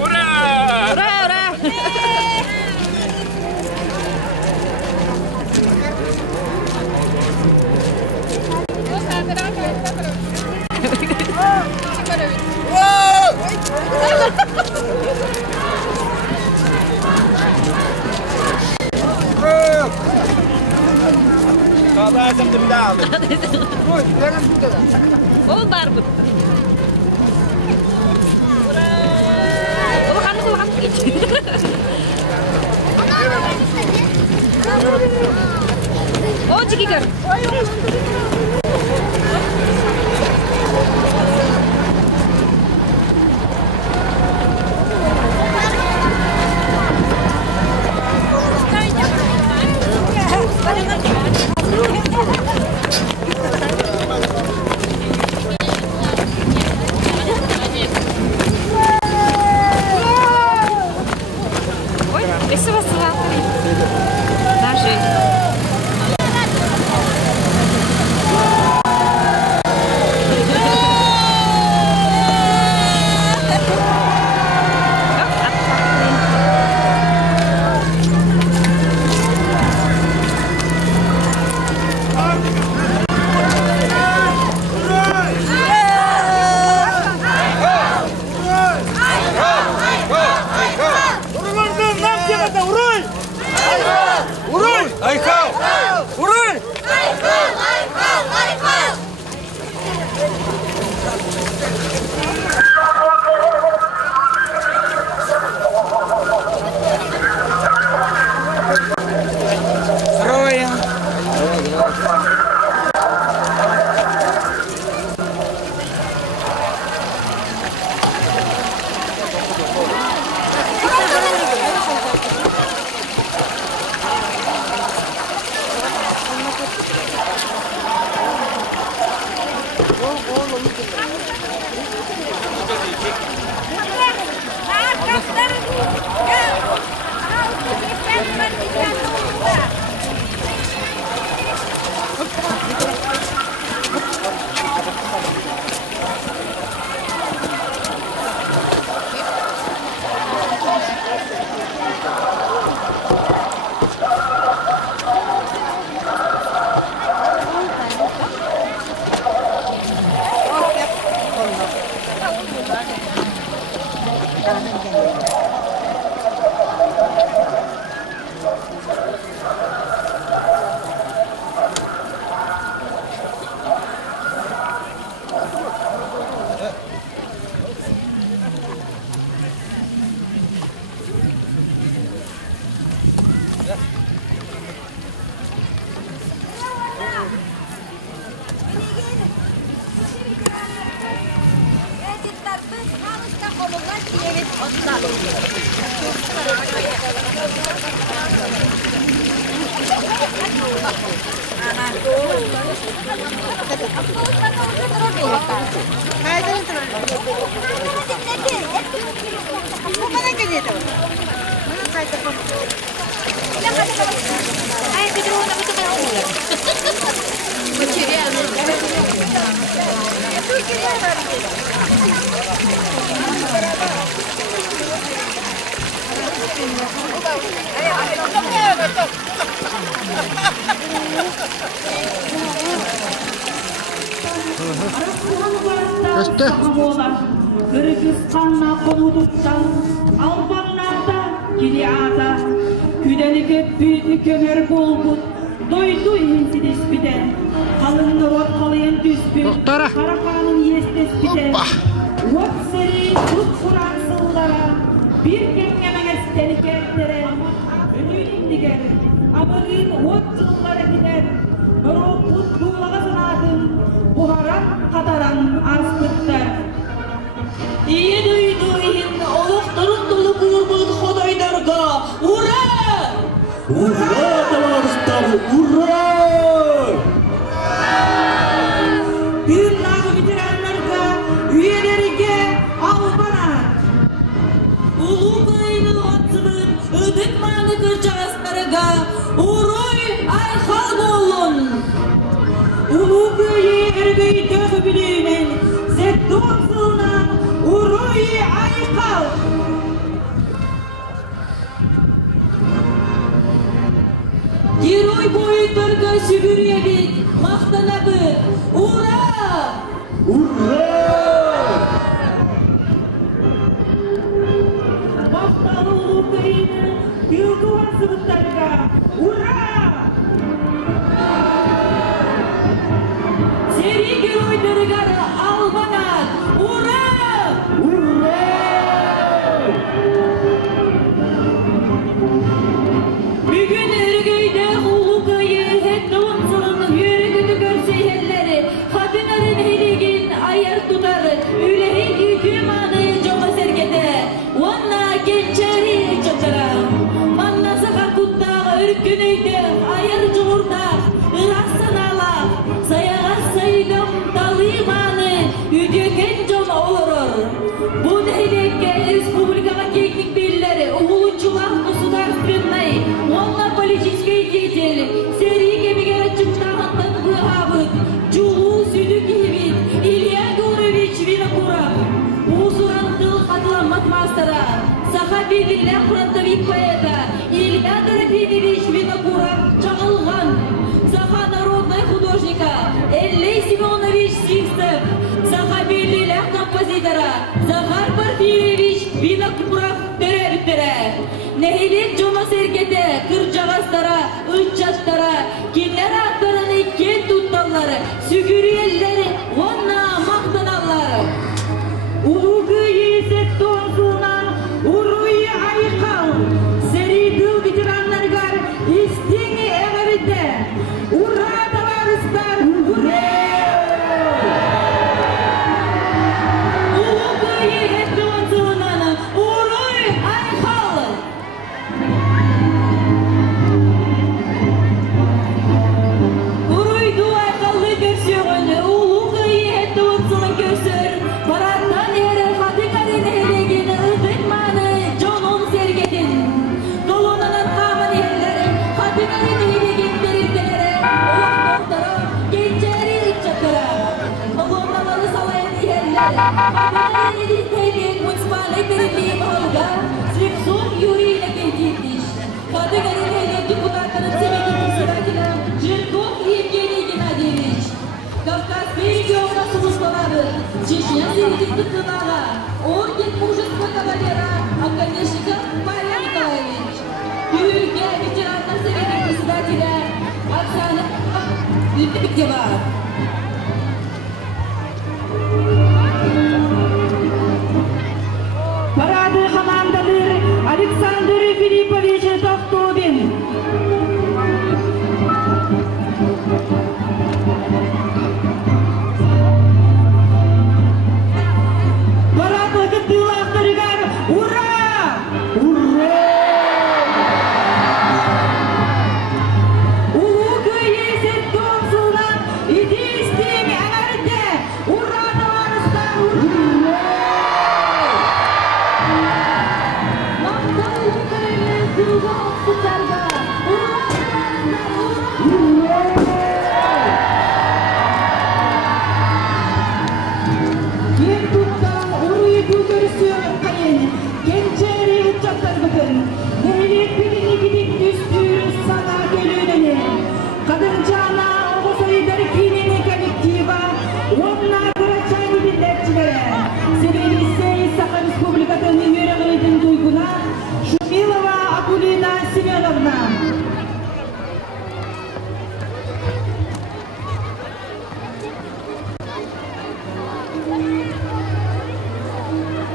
Ура! Ура, ура! Lazım da bir daha alın. Oğul var bu. O hanım geç. O cigi gör. Kırgızstan'la konuduktan, Albanlar'da Gileada, Küdelik büyüdü kömür bolgut, doydu insi despide, kalınlı ortalayın düzbü, Karakan'ın yes despide, Vot seri, tut Fransızlara, bir kengemenes tehlikelere, önüyün diger, amırın vot yıllara gider, Nurokut tuğlağa sanatın, buharat kadaran arslıklar. İyi duyduğun olukların dolu kurban Hodaydarga. Ura! Ura Tavarıstavu, ura! Bir nağı bitirenlerge, üyelerige al bana. Ulu bayını atımın, ödük manı Мақтаны кырчағастарыға Уруй айқал болын. Улу көйі әргей төгі білінен Зеттон сылынан Уруй айқал. Герой бойындарға сүгіребет, мақтанабы. Ура! Мақталы ұлы көйіні елгуан сыбыттарға. Ура! Сері геройдарға албанат. Ура! Бүгін өргейді ұлы көйі хеттуын сылының үйрігіні көрсейелері қатынарын елеген айар тұтары үләйі күтіманы жоға сәргеді. Онна кенчәрі чатыра. Маннасыға құттағы үркінейді айар жұғырдақ, ұрақсан алақ, саяға сайдым талиманы үйдекен жон олырыр. Бұл әйлекке республикаға кекник белілері ұлычылақ государственной, онна политический деятель, сериге бігері чыптағынтын бұғабыт, жулу сүді кейбет, Илья Гурович Винокуров, Узурантыл қатыламат мастера, Саха белгілі фронтовик поэта, Илья Дорофеевич Винокуров чағылған, Саха народной художника, Эллей Семенович Сикстов, Саха белгілі композитора, Захар Порфирьевич Винокуров төрәбіттері. Нәхилет жома сәргеті, кыржағастара, ұтчастара, кенлер аттарыны кен тұтталары, сүгірі елдері, онна мақтаналары. Улуғы есет тоңсуынан, ұруй айқал, сәрі дыл ветеранларғар, істеңі әғабетті. Ура таварыстар, ура! Улуғы есет тоңсуынан, ұруй айқал. Уруйду айқалы көрсеғыны, улуғы ехетті ұтсылын көрсір. Бараттан әрі қаты қарені әрегені ұтықманы жонын сергетін. Толынынан қамын ерлері, қаты қарені әреген дәріктелері, олақтықтары, кенчәрі үтчаттары. Толыннаманы салайын ерлері, қаты қарені тәйбек мұнсманы керілі бағылға, Слепцов Юрий Лакентьевич. Қаты қарені депутаттарын семеті председателя Жирков Евгений Геннадьевич. Кавказ региона службалары, Чечня серединных тынаға, орден мужества кавалера Академика Павел Николаевич. Үйірге ветерандар советі председателя Оксана Лютбекова. Парады командалары Александр Филиппович Товтобин. Парады кытылақтырығар, ура! Ура! Улуғы есет тоңсуынан, идейстен әмәрді, ура таварыстар, ура! Мақтал көйлі күлгі құттарға, ура таварыстар, ура! Кен тұттан ұруй көкірсіғын қайын, кенчәрі ұтчаттар бұтын, нәйлек біліні кедік түстүрі сана келініне. Қадырчана оғысайдар кейнені коллектива, онна бұрачаны білдерчілері. Себебі сей Саха Республикатын үйеріғілетін туйгуна Шумилова Акулина Семеновна.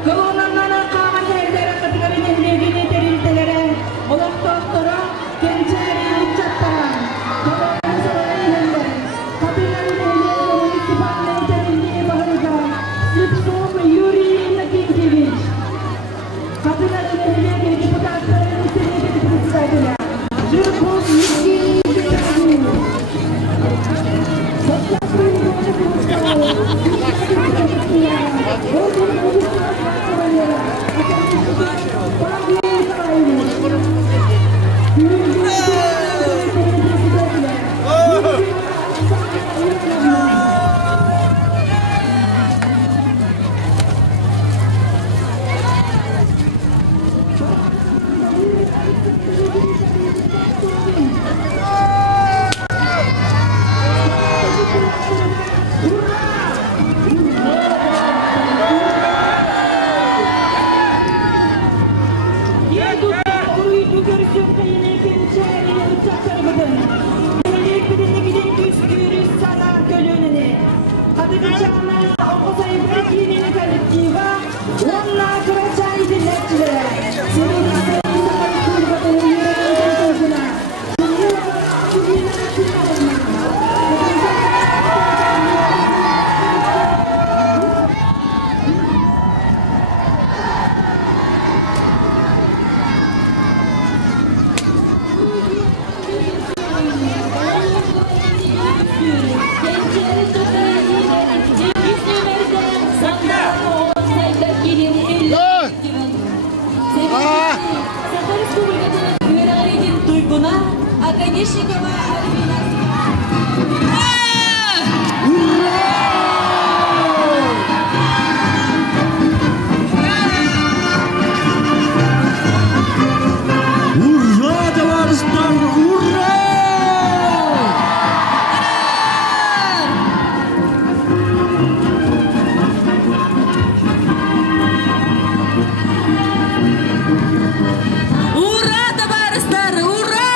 Колоннаны қамын әрдері қытығырын емлегіне терілтелері, олақтықтыры кенчәрі ұтчаттаран. Колонны сұрайын әлдері, қапиларын әлдері муниципалының терілдері бағырға, Слепцов Юрий Лакентьевич. Қапиларын әлдері депутаттарын сенебет председателя Онищикова Альбина. Ура, товарищи! Ура! Ура, товарищи! Ура!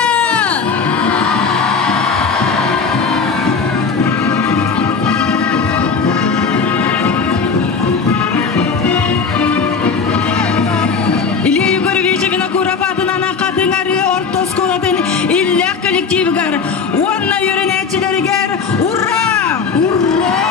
Илья Егорович Винокуров адынан катыңары орто сколадын иллях коллективгар. Онна үйренетчилергер ура! Ура!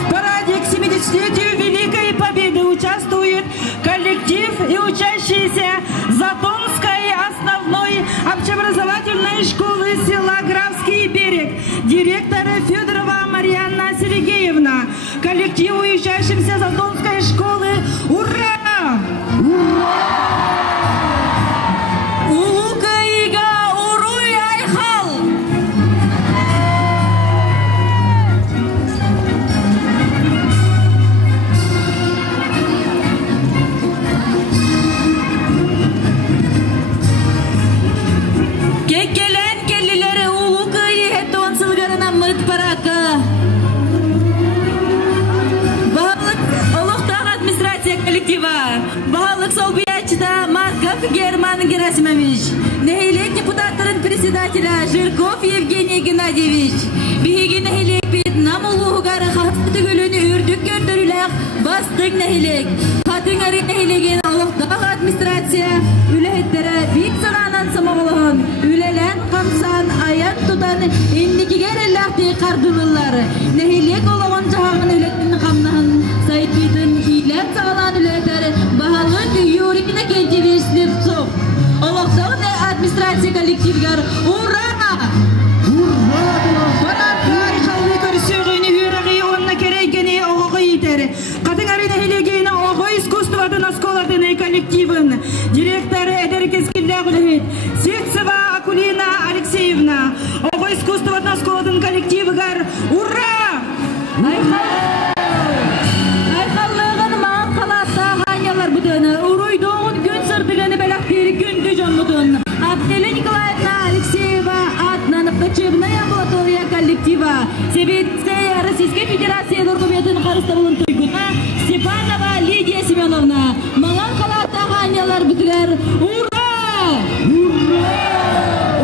В параде к 70-летию Великой Победы участвует коллектив и учащиеся Затонской основной общеобразовательной школы села Графский берег. Директор Федорова Марьяна Сергеевна. Коллективу и учащимся Затонской школы ура! Улукайга уруй айхал! Кекелен келлилери улукай хеттон сылгарына мыт парака. Баалык олуктак администрация коллектива. Баалык солбиячида Марков Герман Герасимович. Нехилек депутаттарын председателя Жирков Евгений Геннадьевич. Биги нехилек бит намулугары хатты түгүлүнү үрдүк көрдүрүлөк бастык нехилек. Хатыңары нехилеген олуктак администрация үлөһеттере бит сананан самабылын. Үлелен камсан аян тутан инникигер эллахти кардылылар. Нехилек олаган жагын үлеттин камнан сайпитын илет сагалан үлетер баалын Юрий Накентьевич Слепцов. Олоктак администрация коллективгар ура! Баракай халык көрсөгөнү үйрәги онна керегени огы итер. Катыңары нехилегени огы искусстводын осколадын коллективын. Директор Эдеркескилдагылыт Сецова Акулина Алексеевна. Огы искусстводын осколадын коллективгар ура! Айхаллыгын маған қалатта ғанялар бұдыны. Уруйдоғын күн сырдығыны бәләктері күнді жонлыдын. Аттелі Николаевна Алексеева атнанып качыбная амбулатория коллектива. Себетсея Российской Федерации дұрғыметін қарыстабылын тойгуна Степанова Лидия Семеновна. Маған қалатта ғанялар бұдығар. Ура!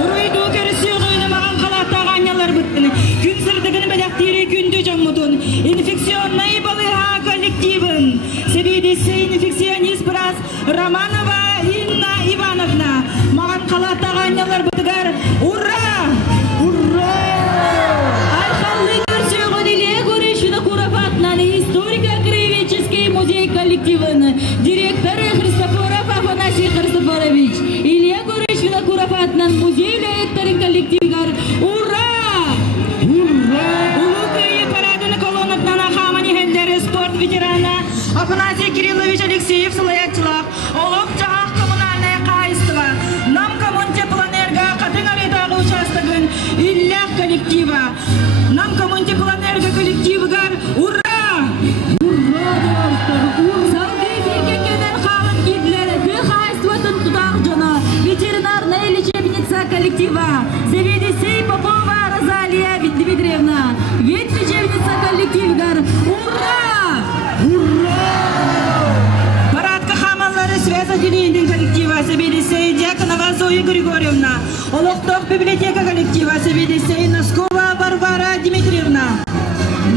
Уруйду көрісіғыны маған қалатта ғанялар бұдыны. Күн сырдығыны бәләктері күнді жонлыдын. Инфекционный балыға коллективын. Себедесі инфекционист брас Романова Инна Ивановна. Маған қалаттағы анялар бұдығар. Ура! Ура! Айхаллы көрсеғын иле көрешіні Курафатнан историко-краеведческий музей коллективын. Директор Христофоров Афанасий Христофорович. Иле көрешіні Курафатнан музей ләйеттерін коллективгар. Ура! Спорт ветерана Афанасий Кириллович Алексеев Салаятчылах, Олов Чахах коммунальное кайство, нам коммун теплоэнерго Катынаритағы участогын иллях коллектива, нам коммун теплоэнерго коллективгар ура! Салды бекекеден қалын кидлері ды кайствотын тұтақ жана ветеринарная лечебница коллектива, Заведесей Попова Розалия Дмитриевна, ветлечебница коллективгар ура! Парадка хамаллары связателей коллектива Себедесей Дьяконова Зоя Григорьевна, Олохток библиотека коллектива Себедесей Носкова Варвара Дмитриевна.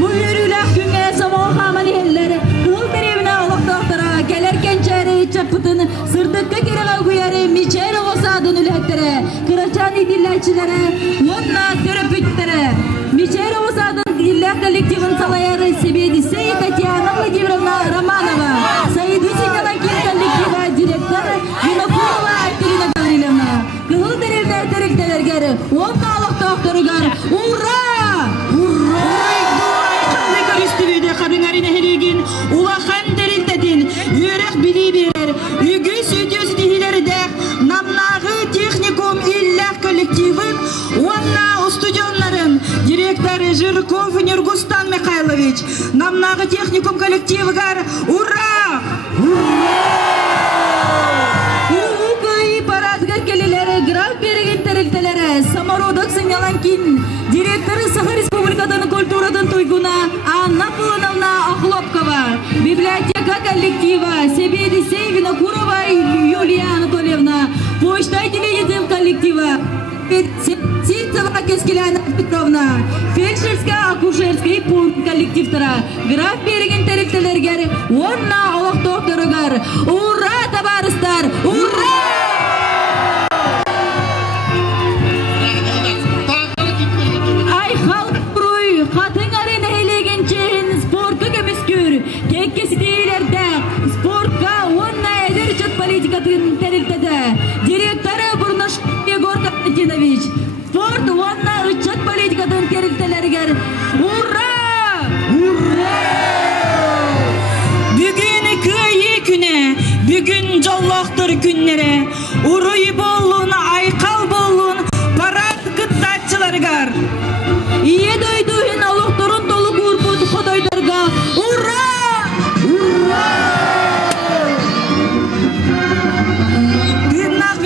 Bu yürüyülah günge samol hamali helleri, kıl terevine Олохтоктора, gelirken çare çapıtın, sırdıkka kereme kuyarı, miçeri osadın ülhettere, kıraçan idillerçilere, onunla terapüttere, miçeri osadın illah kolektivin salayarı Себедесей Татьяна Владимировна Романова, Саидусика Накин коллектива директор Винокурова Екатерина Гавриловна, kıl terevine teriktelergeri, onunla Олохтокторугар, ура! Kadınlarına herigin, ulakan derildedin, yürek bili birer, ügüs üdüz dihileri de, namnağı teknikum illa Виктор Жирков Нергустан Михайлович. Намнагы техникум коллективгар. Ура! Улукай парадгар келелері граф береген тәрілтелері. Самородок Сыняланкин. Директоры Саха Республикадан культурадан туйгуна Анна Пулановна Охлопкова. Библиотека коллектива Себеди Сейвина Курова Юлия Анатольевна. Почта телевизион коллектива Сильцева Кескеляна Петровна. Фельдшерско-акушерский пункт коллективтара. Граф береген тәріптелергер. Онна олық докторыгар. Ура, табарыстар! Ура! Директоры Бурнаш Егор Константинович. Спорт онна учет политикадан керектелергер. Ура! Ура! Бүгін көйі күні, бүгін жоллақтыр күннері. Урой болуын, айқал болуын, парад кыттатчыларгар. Ие дойдуын алықтырын толы көрпөт қодойдарға. Ура! Ура!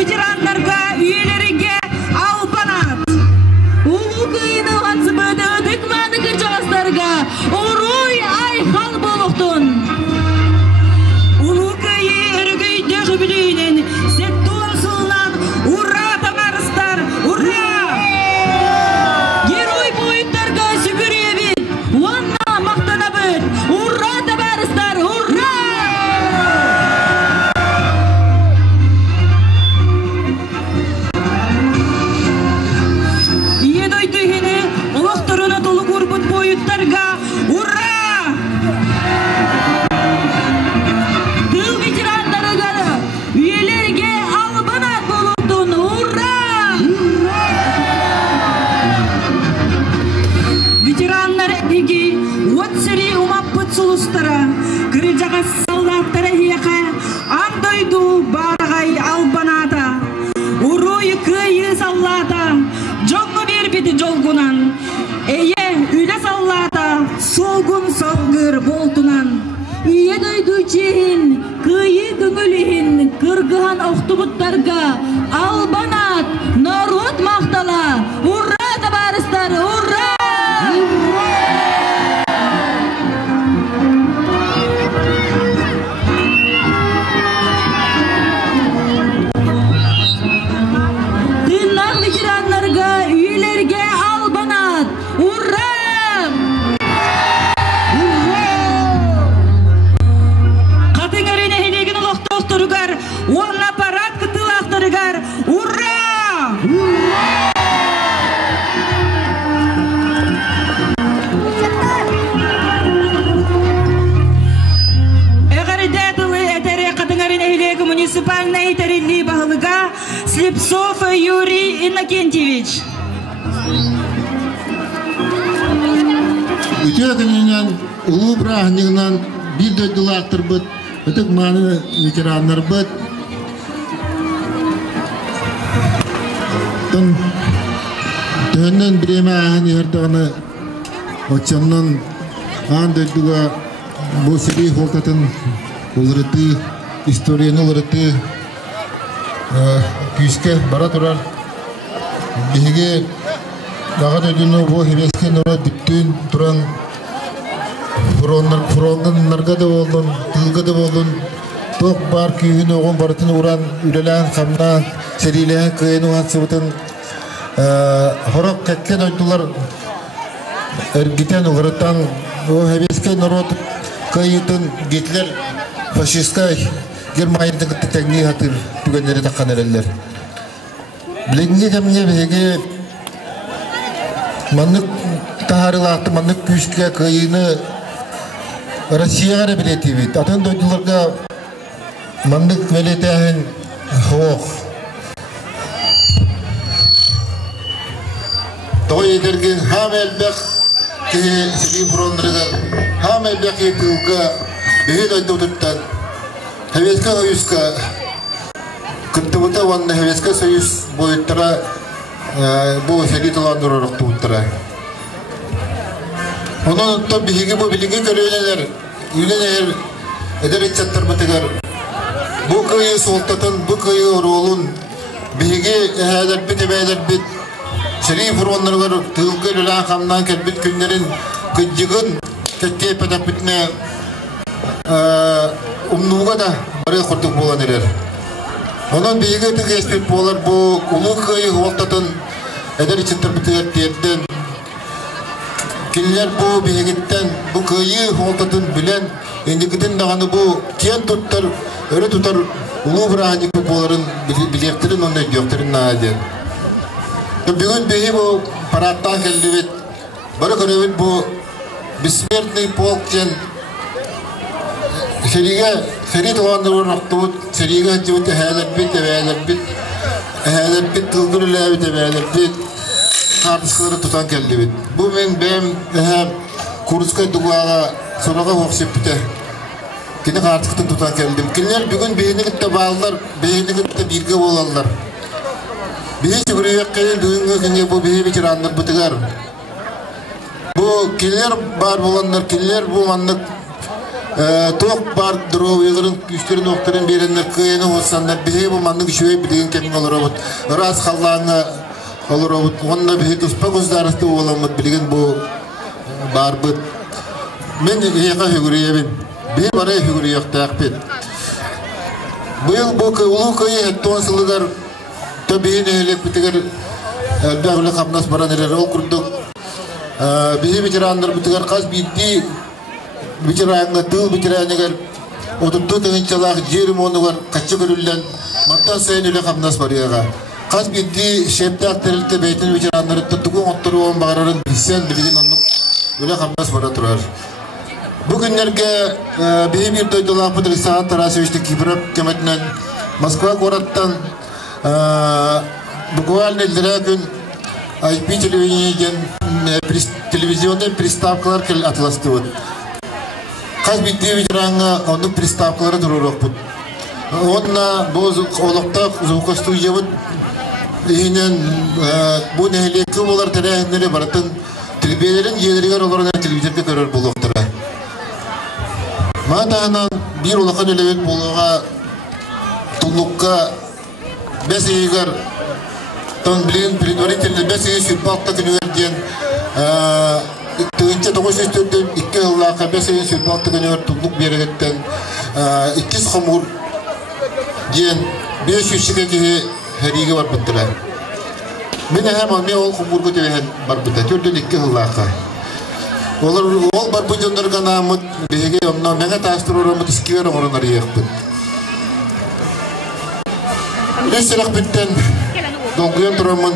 Ветеранларға, үйелерге албанат. Улу күйіні ғансыбыды дүкмәні кіржағыстарға. Уруй айқал болуқтын. Улу күйі өргейді жүбілейнен. Сеттуын сылынан ура тамарыстар. Ура! Герой бойыттарға сүгірі бит. Онна мақтана бүт. Ура тамарыстар. Ура! Ура! Тыл ветерандарыгары үйелерге албанат болуптун. Ура! Ветерандар эги отсыри умаппыт сулустара. Кырыжага салдаттары хияка андойду барагай албаната. Уруй кыйы саллата. Жоңу бербеди жолгунан. Эйе үле саллата, солгун салгыр болтунан. Ие дойду чейін, күйі күңілейін, кыргыған оқтубыттарға. Албанат, народ мақтала. Ура, табарыстар, ура! Тыннақ ветеранларға, үйлерге албанат. Ура! Қатыңарын әйнеген ұлықтықтырығар, он аппарат күтілақтырығар. Ура! Әғаридәтілі әтәрі қатыңарын әйнегі муниципальный әйтәрілі бағылыға Слепцов Юрий Иннокентьевич. Үтегінен ұлы бірағынығынан бір дөйділақтыр бұд, үтік маны ветеранлар бұд. Төннен біреме ағын ердіғыны отчаннан ағын дөйдіға бұл сірей қолтатын ұлырыты, историяны ұлырыты күйіске бара тұрар. Беге Dağa döydüğünü bu hevesken orada bütün duran fronlarga da oldun, tılga da oldun. Tok bar köyün oğun baratını uğran, ürelen kamdan, serileyen köyün oğan sıvıtın. Horak kekken oydular, ergiten uğratan, o hevesken orada köyütün getler faşistkay, Germanya'da tekniği hatır, tükenleri takkan ereller. Bilince demine bege manlık taharılaktı, manlık güçlüğe kıyını Rusya'ya biletiydi. Atan doydularga manlık veliteğin hoğuk. Doğu edergin ham elbek ki Silim Fronları'da ham elbek yetiyuga behi doyduduttan Heveska Soyuzka Kıttıvıta vanna Heveska Soyuz boyutlara bu seri talandırırık tuğuttara. Onun da bilgi bu bilgi görüyorlar. Yüleler ederek çattırmadılar. Bu köyü sultatın, bu köyü rolun bilgi eğer bit Şerif onları tılgı olan kamdan kelbit günlerin kıcıgın kettiği pedak bitne umnuğa da barı kurtuk bulanırlar. Onun bilgi tüge espit bolar bu ulu köyü sultatın eder için tırpıtı ettiğinden Killer bu bilgitten bu köyü sultatın bilen indikidin dağını bu kiyen tutar öyle tutar ulu bırakıcı boların bileklerin onda yokturun nadir. Bugün behi bu parattan geldi ve barı görevit bu bismertli polkçen Şeride olanlar olarak da Şeride hacıvıtı heyeler bit kıldırırlar bit tartışıkları tutan geldi bit. Bu benim kurska duağa sorağa hoşçip bite. Kine artıktan tutan geldim. Kinler bugün behini gitte bağlılar, behini gitte birge olanlar. Bihi çıkırı yok gelin düğünge günge bu bihi bitiranlar bitigar. Bu kinler bar olanlar, kinler bu anlık Tok bar droviyelerin güçlerin noktaların verenler kıyını olsanlar bihi bu manlık şöyle bildiğin kemin olur robot. Ras kallağına olur robot. Onunla bihi tuspak uzdarıstı olamad bilgin bu barbıt. Men yaka figürüye bin. Bihi baraya figürü yok takpit. Bu yıl bu ulu kıyı hetton sılıgar tabihi nehelek bitigar elbağlı kapnas baran erer ol kurduk. Bihi bitiranlar bitigar kas bitti bitiranga tıl bitiranga gel oturdu dengan çalak jerim onu var kaçı bölülen mata sayın öyle kapnas var ya kas bitti şeptak terilti beytin bitiranları tutukun oturuğun bağırırın bilsen bilgin onu öyle kapnas var turar bugünlerge bir doydular pıdır saat tarası işte kibirap kemetinen Moskva korattan bugün neldire gün IP televizyonda pristavkalar kel atlastı var Kas bitti bitiranga onun pristavkaları dururuk bu. Onunla bu olukta zukastu yiyebut ihinen bu nehliyeki olar terehenleri baratın tilbiyelerin yediriger olarına televizörde görür bu oluklara. Madahanan bir olukan ölevet buluğa tullukka beseyiger ton bilin pilidoritilini beseyi sürpakta günüverdiyen Tığınca 904'ten 2 yıllığa kabesayın sürpakta günüver tulluk bir yeretten ikiz hamur diyen 500 şikaki herigi var bıttıra. Mene hem anne ol hamurgu tevehen var bıtta. Türdün 2 yıllığa. Ol bar bu jönderga namut behege onna mega taastır oramut iskiver oranları yakpıt. Leselak bitten donguyan turamın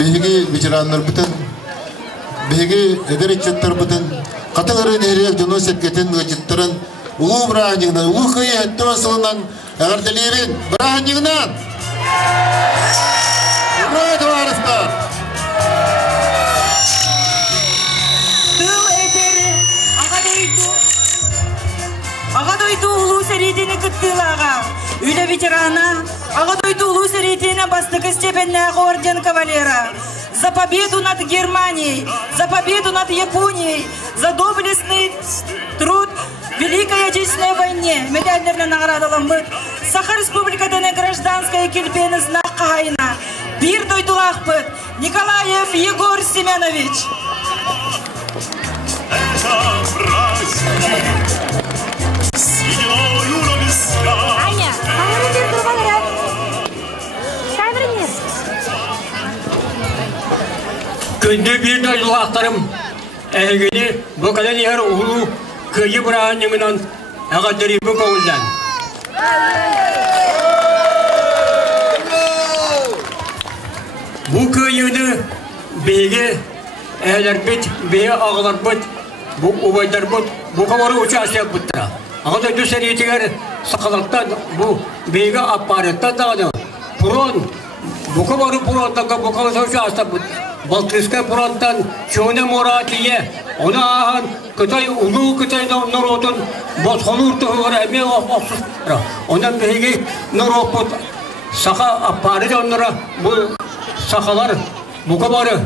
behege biciranlar bitten Bege ederek çatırбытын каталарын эрек жөнө сеткетен гыжыттырын улуу браанжыгынан улуу кыйы эттен сылынан агардалерин браанжыгынан ура товарищдар Тыл этери агадойду улуу серидини кыттылага Үле ветерана агадойду улуу серидини бастыгы степеннағы орден кавалера За победу над Германией, за победу над Японией, за доблестный труд в Великой Отечественной войне. Медальный наградалым быт. Саха Республикадан гражданская кельпена знак Кахайна. Бир дойдулах быт. Николаев Егор Семенович. Аня, камера бир турбалар. Камера Günde bir de yıllarım evini bu kadar yer ulu kıyı bırakınımdan ağadırı bu konudan. Bu kıyını bilgi eğer bit bir ağlar bit bu olaylar bit bu kadar uçağı yaptılar. Ağada düşeriyetiler sakalattan bu bilgi aparattan da puron bu kadar purondan bu kadar uçağı yaptılar. Baltırska Puran'tan Şöne Moratiye, ona ahan Kıtay Ulu Kıtay Norot'un Bozholur Tuhur Emi Ofsus. Ondan beri Norot'un Saka Aparı onlara bu sakalar bu kabarı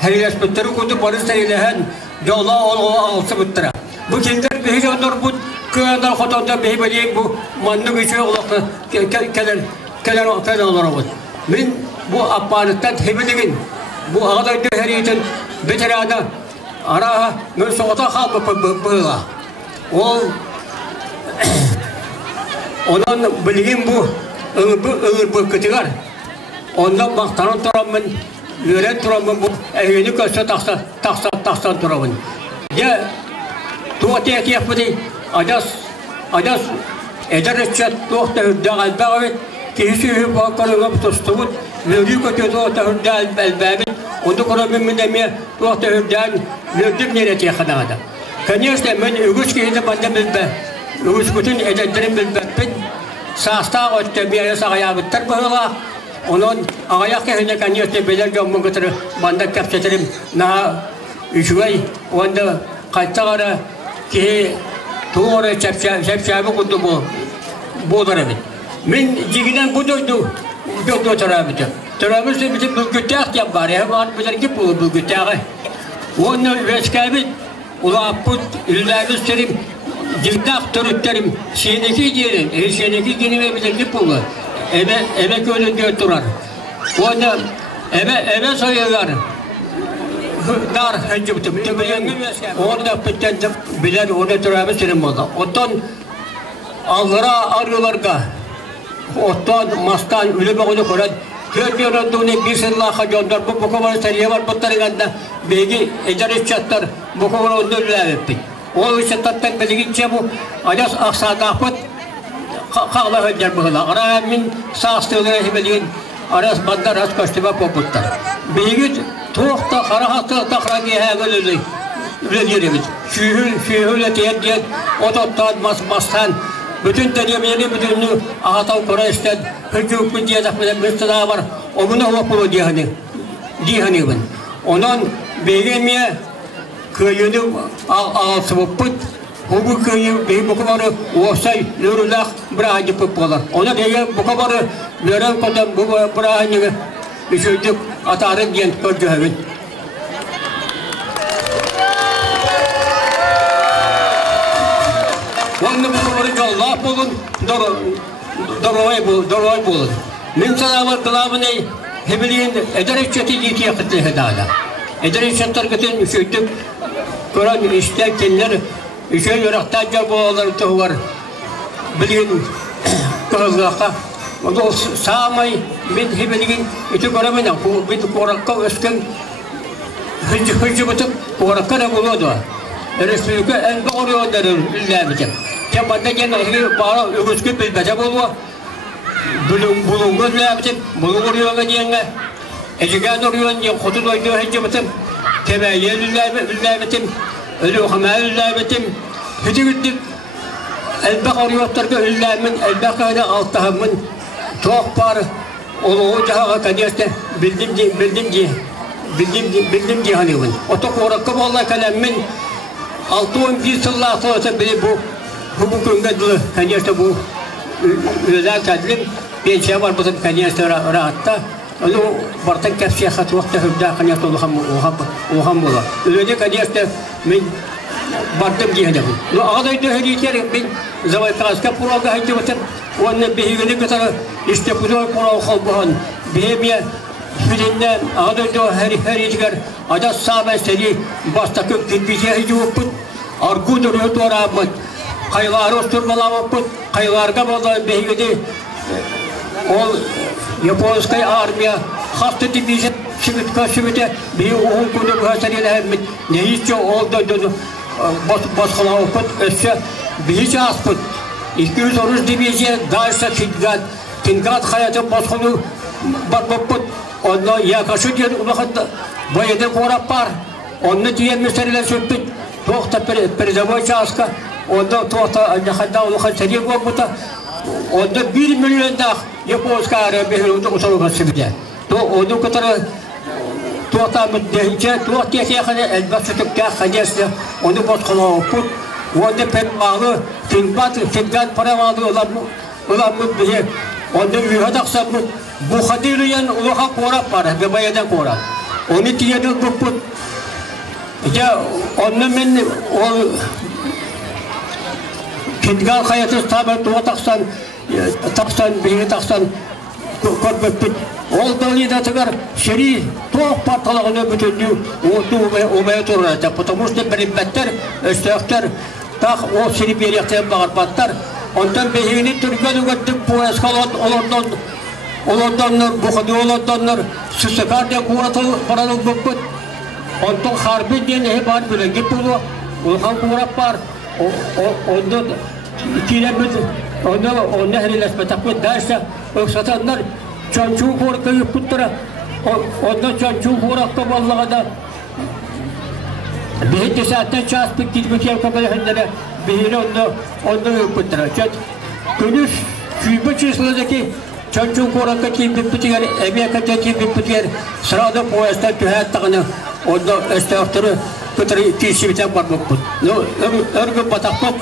her ilaçpetleri kutu parı seyreden yola olsa bittiler. Bu kimler bir onlar bu köyler fotoğrafta bir böyle bu manlı bir şey olarak keler olur. Ben bu aparattan hebeligin bu ağda döheriyetin beterada ara ben soğukta halka böyle. O onun bilgin bu ağır kıtıgar. Ondan baktanın turamın, öğren turamın bu evini köşe taksan turamın. Ya tuğatı yapmadı, adas eder etçet tuğatı hüddağal bağvet, kişi bakalım tustuğun, lörü kötü tuğatı hüddağal belbabet, onu kuramın mündemiye tuğatı hüddağal lörtük nereti yakınağıda. Kaniyeste ben ügüç kehinde bende bilbe, ügüç bütün edenlerim bilbepin, sağsta ötte bir yere sağaya bitter bağla, onun ayak kehinde kaniyeste beler gömmün götürü, banda kapsetirim, naha üçüvey, onda kaçtağara ki tuğara çepşabı kudu bu darabit. Ben cigiden bu doydu tarabitı. Tarabitı bizim bülgütağ yap var ya, var bilir ki bu bülgütağı. Onu veskabit, ula put, üllerli serim, cigdak törütlerim, seneki diyelim, seneki genime bilir ki bu. Eve köyün götürür. Onu eve soyuyorlar. Dar hıncıbıtım. Orada bitten bilen orada türabı serim oldu. Ondan ağıra arıyorlarga. Ondan mastan ölüme onu koran. Görmüyor olduğunu bir sırlağa gönder. Bu kadar seriye var butlarında. Belki ecari çatlar. Bu kadar onu ölüme. O çatlardan belki bu. Adas aksada apıt. Kağla hıncır bıhla. Aramin sağstığına hebeliyin. Aras bandar az kaçtıma poputlar. Belki tuğda karahatı takragi hâgölülü üleliyerimiz. Şühüyle diyen otottan mastan bütün deneyimleri bütününü ahatav Kureyş'ten hüccuk diye takmeden müsteda var. O bunu vakılı diyeni ben. Onun beğenmeye köyünü ağası pıt bu köyü bir bu kadarı olsay nörüllah bırağıcı pıt olur. Ona diye bu kadarı nören kodam bu bırağıcı düşündük atarım diyen körcühevin. Onu bu kadarı Allah bulun, dorovay bulun. Min sana kılavını hebiliğin eder içeti yiti yakıtlı hedala. Eder içetler gıtın düşündük. Kur'an işte kendiler işe yoraktaca bu oğları tuğvar. Bilin kırılgaka. O sağmay bir hebiliğin iti kuramına. Bu bir kurakka ösken hıncı bıtıp kurakka ne buluyordu. Resmiyükü en doğru yolları üllemeyecek. Kemanda gene bağlı ögüskü bilmece buluyor. Bulungur üllemeyecek. Bulungur yola diyene. Ecigen duruyor diye kutu doydu hıncı bıtıp. Temeye üllemeyecek. Ölü hama üllemeyecek. Hıcı gittik. Elbek arıyorlar ki üllemin, elbek öyle alttahamın. Çok var. Oluğu cahağa kadiyeste bildim diye hanımın. Oto korakka vallahi kalemmin 6-11 sıllah sonrası biri bu küngedir. Kadiyeste bu özel kadlim. Bir şey var bizim kadiyeste rahatta. Onu bartan kapsiye hat vakti hübda kadiyeste oğam bula. Öyle kadiyeste ben bardım diye hanımın. Ağday döhüriyetlerim ben zavay kaska puraga hangi vatan. Onun behigini kadar işte bu da kural kalbuhan. Behemiye Hüdünden ağadır her yedigar adas sağben seri bastakı kirpişe hici oput argu duruyor doğru abut kayıları osturmalar oput kayılarga bağlı behigini ol Yaponskaya armiya hasta tipişe şimdite bir oğul kudu bu hasarıyla hem ne hiç oldu baskıla oput össe bir hiç asput 213 diviziye dairse kingat hayatı baskılı bakmaput ondan yakası diye ulakında bayıda korap var. Onu diye meseleler söptük. Tohta perizavoy çağızka. Onda tohta yakında ulakanda seriye kokmuta. Onda 1 milyon daha Yaponska araya behirunda uçalığa sibide. Onun kadar tohta müddince tohta yakında elbette tüpkâ kadiyasında onu baskıla oput. Onda pek bağlı fingat para bağlı olan müddiye. Onda yuhadak mı? Bu hadiriyen ulaha korap var, gebayeden korap. Onu tiyadil bukut. Ya onun men o Kendgal hayatı tabi tuva taksan birini taksan korkbet ol dalida tıgar şeri toğ partalığını bütündü obaya tururacak потому что biribbetter östüktür tak o şeri bir yaktayan bağırbatlar ondan behini Türkiye'de göttük bu eskalot olanlar buxadı olanlar süsekar diye kuğratı paralı gökbet ondan harbi diye ne var bile git bunu ulhan kuğrat var onda ikilemez onda nehrileşme takmet derse öksatanlar çançuğu korkayıp tuttura onda çançuğu korkta vallaha da bir saatten çaspık gitmek yapkamaya hendere bihine onda yok tuttura günüş şüphe çizgideki çançuğu korkta kim bir pütüger emeğe kaçan kim bir pütüger sırada poğaçta tühet tağını onda östektörü Kutri kişi biten var bu. No, örgü bataklık,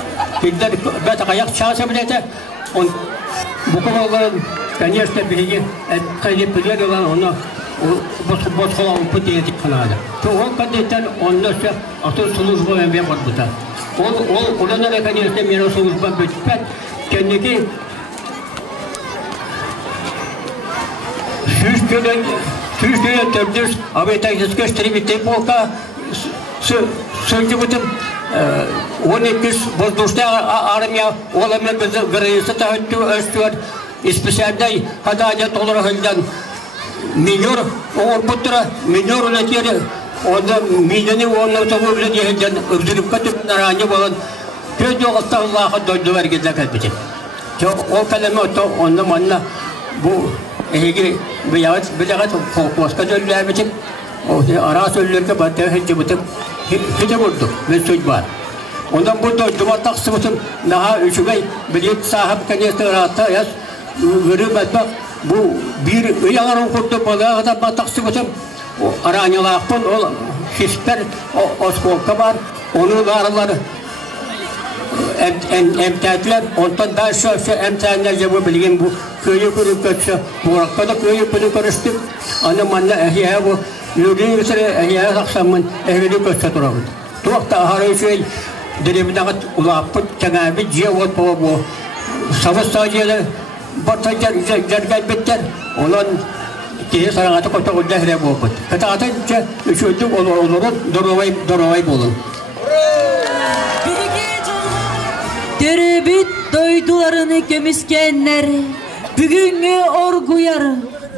hiddet batak ayak çağırsa bilete, on bu kadar конечно bilgi, kayıp biliyor olan onu boş kolan bu diye kanalda. Çoğu kadetten ondan sonra atıl slujba ve var burada. Ondan da конечно mero slujba bitpet kendiki Türkiye'de tördür, abetayız gösteri bitti polka Sözcü bütün 12 воздушная армия olamıyor gırıyısı tahattü östüyor ispeselde hadaya tolara hıldan milyar oğur putra milyar ulatları onda milyonu onlar tabu bile diyecekten öbzülüp katıp narani olan göz yolda Allah'a döndü vergide kalbide o kalemi onda manna bu ehli biyavet koska döndüler biçim o ara söylürke batı hıcı bitim hıcı vurdu ve söz var. Ondan burada duvar taksı bitim daha üçügey bilet sahip kaniyeti rahatta yaz veri batmak bu bir uyanların kurdu balığa da taksı bitim o aranyalar pun o hisper o oskolka var onun varları emtihatlar ondan daha şu emtihatlar cevabı bilgin bu köyü kurup kaçsa bu rakada köyü kurup karıştık anlamanla ehliye bu Yürüyün üzere ehliye akşamın ehliye kaçsa duramadı. Tuğakta aharı şey denemdagat ulapıt kenarbi cevap bu savaş sahiciler bartacar jargay better olan ki sarangata kota udahre bu put. Kata atınca üçüncü olurun dorovay bolun. Terebit doydularını kemiskenler bugünkü orguyar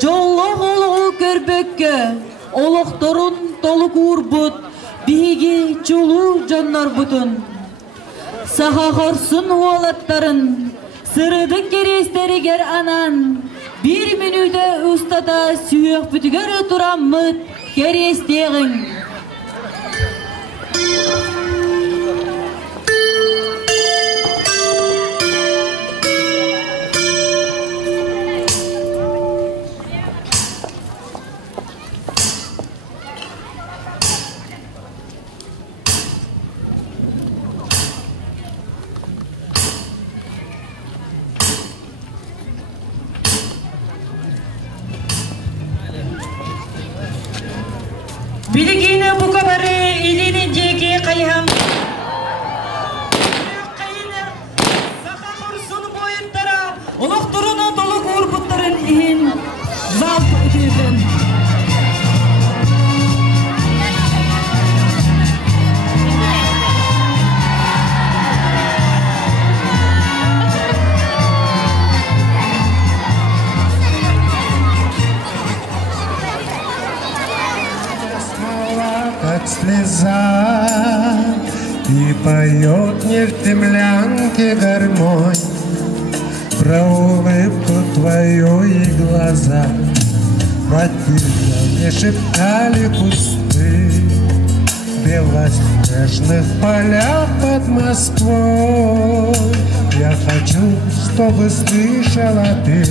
jolloq oluğu körbökkö oloqtorun toluk urbut bigi çulu canlar butun sahahorsun oğlatların sırıdık keresteri ger anan bir minüde ustada suyuq bütüger turamıt keresteğin Bilgini bu kabarı ilini ceki kayham. Kayını saka kursun boyuttara. Uluqturunu dolu kurbutların ihin. Zalp ötüyüzün. Как слеза, и поет не в темлянке гармонь про улыбку твою и глаза. Потеря мне шептали кусты в белоснежных полях под Москвой. Я хочу, чтобы слышала ты,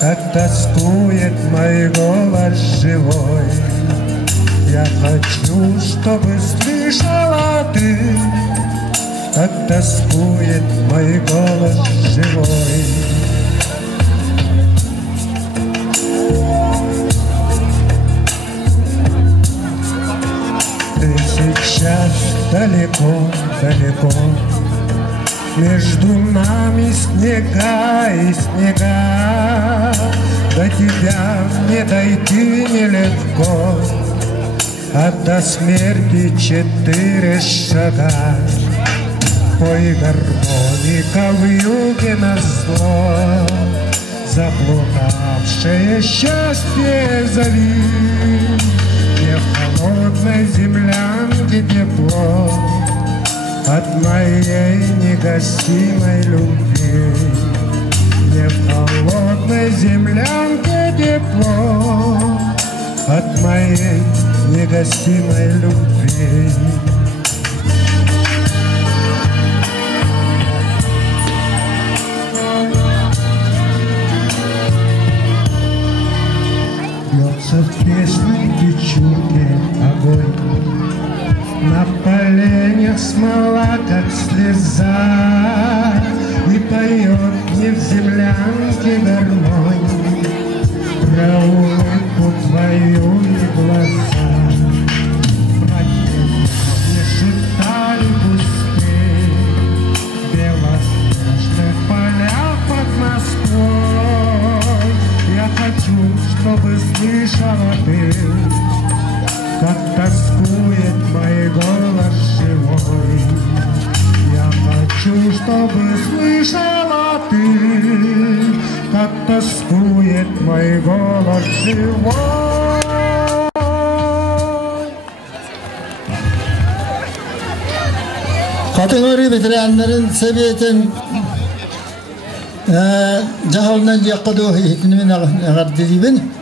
как тоскует мой голос живой. Я хочу, чтобы слышала ты, как тоскует мой голос живой. далеко, далеко. Между нами снега и снега, до тебя не дойти нелегко, а до смерти 4 шага. Пой гармоника в юге назло, заплутавшее счастье зови. Мне в холодной землянке тепло от моей негасимой любви. Мне в холодной землянке тепло от моей негасимой любви. Бьется в песне печурке огонь, на поленьях смола, как слеза, и поет мне в землянке гармонь про улыбку твою и глаза. Мне шептали кусты белоснежных полях под Москвой. Я хочу, чтобы слышала ты, как тоскует мой голос живой. Я хочу, чтобы слышала ты, как тоскует мой голос живой. Kategori bitirenlerin seviyetin cahalından yakkadığı hikmimin ağardıribin.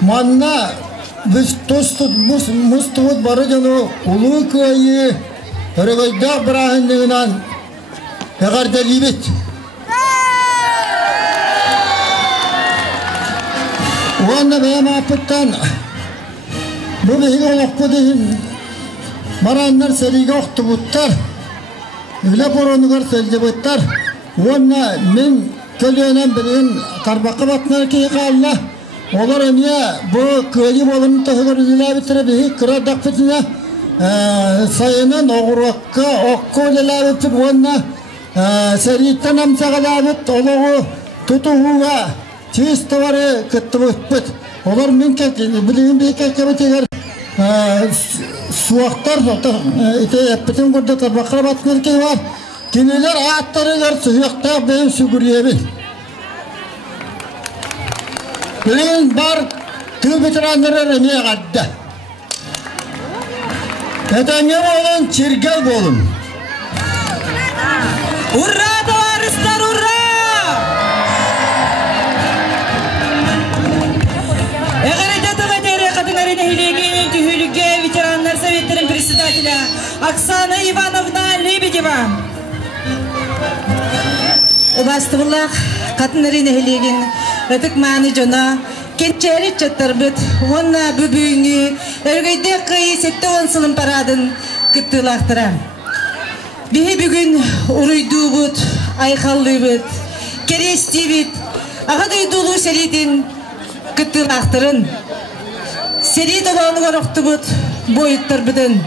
Manna biz dostut mustuvut barıcanı ulu köyü örgüde bırakındığından ağardıribit. O anda benim apıttan bu bir hikayek kudihin maranlar seriga oktubuttar. Öyle borunugar seljebuttar. Ona men kölönen birin tarbaqı batnar ki qalla. Olar öniye bu köyü bolun tahgırıla bitirip kıradak fitne sayının oğuraqqa oqqolala bitip ona seritten amsaqalabit oluğu tutuğuğa çistavarı kıttıbıt. Olar men bilin bir kekebetiger suaktar ite yaptım burada tabaklar batmır ki var. Kineler atlarılar suyakta benim suguriyebi. Bilin bar tüm bitiranlara ne kadda. Etenge olun çirgel olun. Urra doğarıslar urra! Ветеранlar Советтерин председателя Оксана Ивановна Лебедева. Убастывылақ қатынырын әйлеген өтік маңы жона кенчәрі чаттарбыт онна бүбүйіңі өргейде қиы сетті онсылын парадын күттілақтыра. Бейі бүгін ұрыйду бұд, айқалды бұд, кересті бұд, ағады дұлу сәлетін күттілақтырын. Сери доланıgar oktubut boyutlar bidin.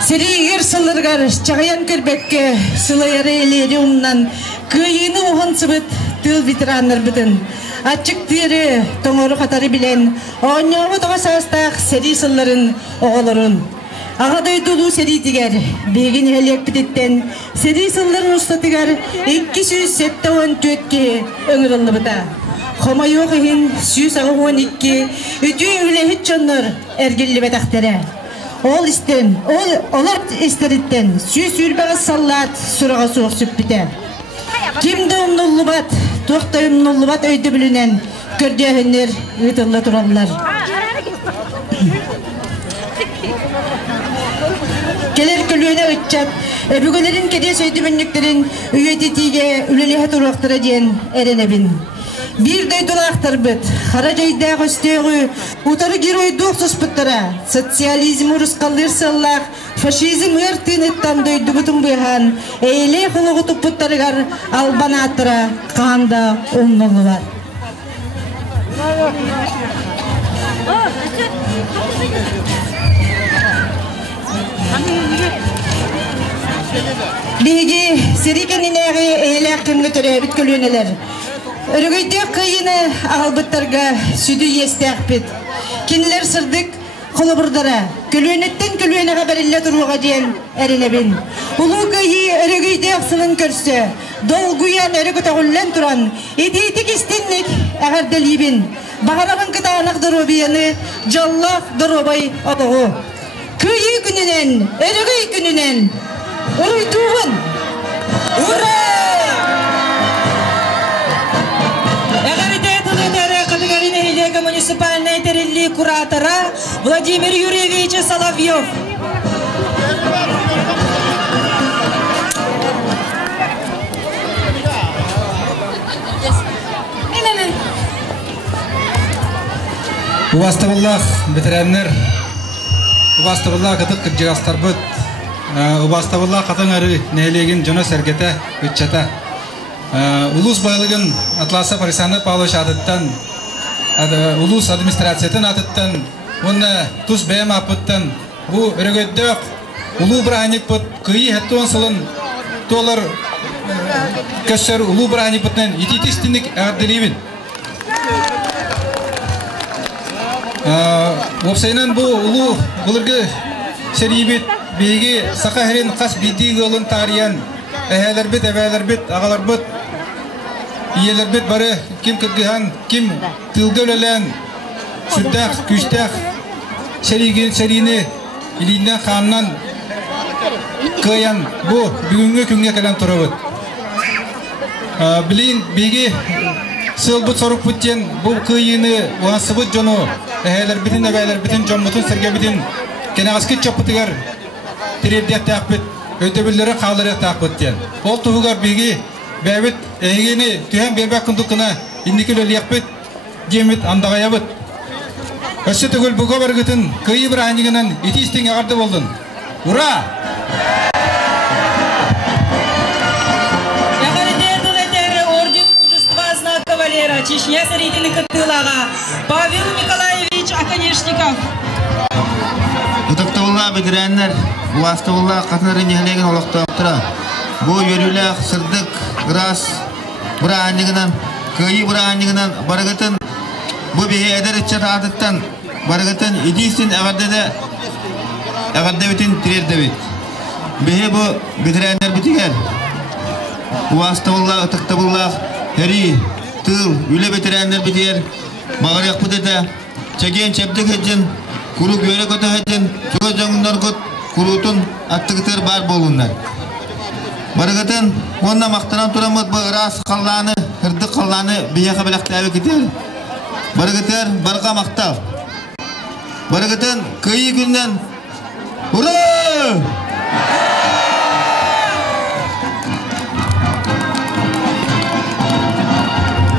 Seri yer sılırgar çağayan kırbekke sılayarı eleri umdan kıyını uğun sıbıt tıl bitiranlar bidin. Açık diri toğuru katarı bilen oğunyağı toğa sağыстaq seri sılların oğulurun. Ağaday dolu seri diger begin helek biditten seri sılların usta diger 274 öngürüldü bida. Хама yok ehin, süs ağıvan iki, ütü üle hiç canlar ergilli bedaktere. Olar isteritten, süs ülbeğe sallat, surağa soğuk süppite. Kimde umnullu bat, toqta umnullu bat öydü bilinen, kördüğünler, ıtılla turallar. Keler kölüğüne ötçat, ebügelerin kediye söydü bünlüklerin, üyetetiğe, üleliğe turaqtıra diyen erenebin. Bir de dolaktar bit, haracayda gösteriyor, utarı giroy doksus pıttıra, sosyalizm uruskalırsa Allah, faşizm ırtınıttan döydü bütün beyhan, eyle kılığı tuputlarıgar albanattıra, kanda umnulu var. Bihi sirikenинеги эйләккенне төрә биткөлүнеләр. Өргөйдә кыйыны албыттарга сүдү естәкпит. Кинләр сырдык кылыбырдара. Көлүнеттен көлүнәгә бериллә туруга дигән әреләбин. Улу кыйы өргөйдә сынын көрсә, долгуян өргө тагыллан туран, идитик истинник әгәрдәлибин. Багарабын кытанак дөрөбияны жаллах дөрөбай атыгы. Кыйы күненән, өргөй күненән Уруйтуын! Ура! Әгәрде тұлғытары Катыгарина Илега муниципальной терилли куратора Владимир Юрьевич Соловьев. Убастыбыллах бетерәннәр, убастыбыллах кытык кырҗыгастар бут. Убастыбылла катын ары нәйлеген жона сәргеті үтчата. Улус байлығын Атласа Парисаны Павлович атыттан, улус администрациятын атыттан, оны тұз бәйім апыттан, бұ өрігөддөк, улу бұраник бұт, күйі әттуын сылын, толар көшсер улу бұраник бұтнан, ититістінік әғырділейбін. Опсайнан бұ улу бұлырғы сәрейбет, Беги сақахрин қас бидиги олын тариян әхәлер бит, әбәлер бит, ағалар бит, иелер бит бары ким кіргіған, ким тылды өлелән, сүрдәқ, күштәқ, сәрейіні илейінен қамнан қиян, бұ бүгінгі күнге кәлән тұры бұд. Білейін, беги сыл бұд сорық бұттен, бұ қиыны оғасы бұд жону, әхәлер бітін, әбәлер бітін, жон бұтын, сәрге бітін, кенағасқыт чаппытығар, Тиребдек тақпыт, өтөбілері қалырық тақпыт ден. Ол тұғығар беге бәбіт әйгені түйен бербәк күндікіна индікіл өлияқпыт, демет андағая бұт. Өсі түгіл бұға барғытын күйі бір әнігінен етістің ағарды болдың. Ура! Яғарыдердің әтері орден мужества знак кавалера Чечня сәрейдені кіттілаға Павел Николаевич Аконешников. Утақтауылла бедірәнлер, уастауылла қатынарын ехлеген олықтауқтыра. Бұл өріләқ, сырдық, грас, бұра әнігінен, күйі бұра әнігінен барығытын, бұл бейе әдір үтчат атыттан, барығытын едейстін әғарда бітін тірерді бет. Бейе бұл бедірәнлер бітігер. Уастауылла, утақтауылла, әри, тыл, үлі бедірәнлер бітігер, мағырық бұдыда, чәген чәбдік әджін, Куру göre kötü hedin, çoğu canlılar kötü kurutun attıkları bar bolunlar. Barıgıtın, onunla maktanan turamız bu ıras kallanı, hırdık kallanı biye kabilak tabi gider. Barıgıtır, barıga maktav. Barıgıtın, kıyı günden, hurra!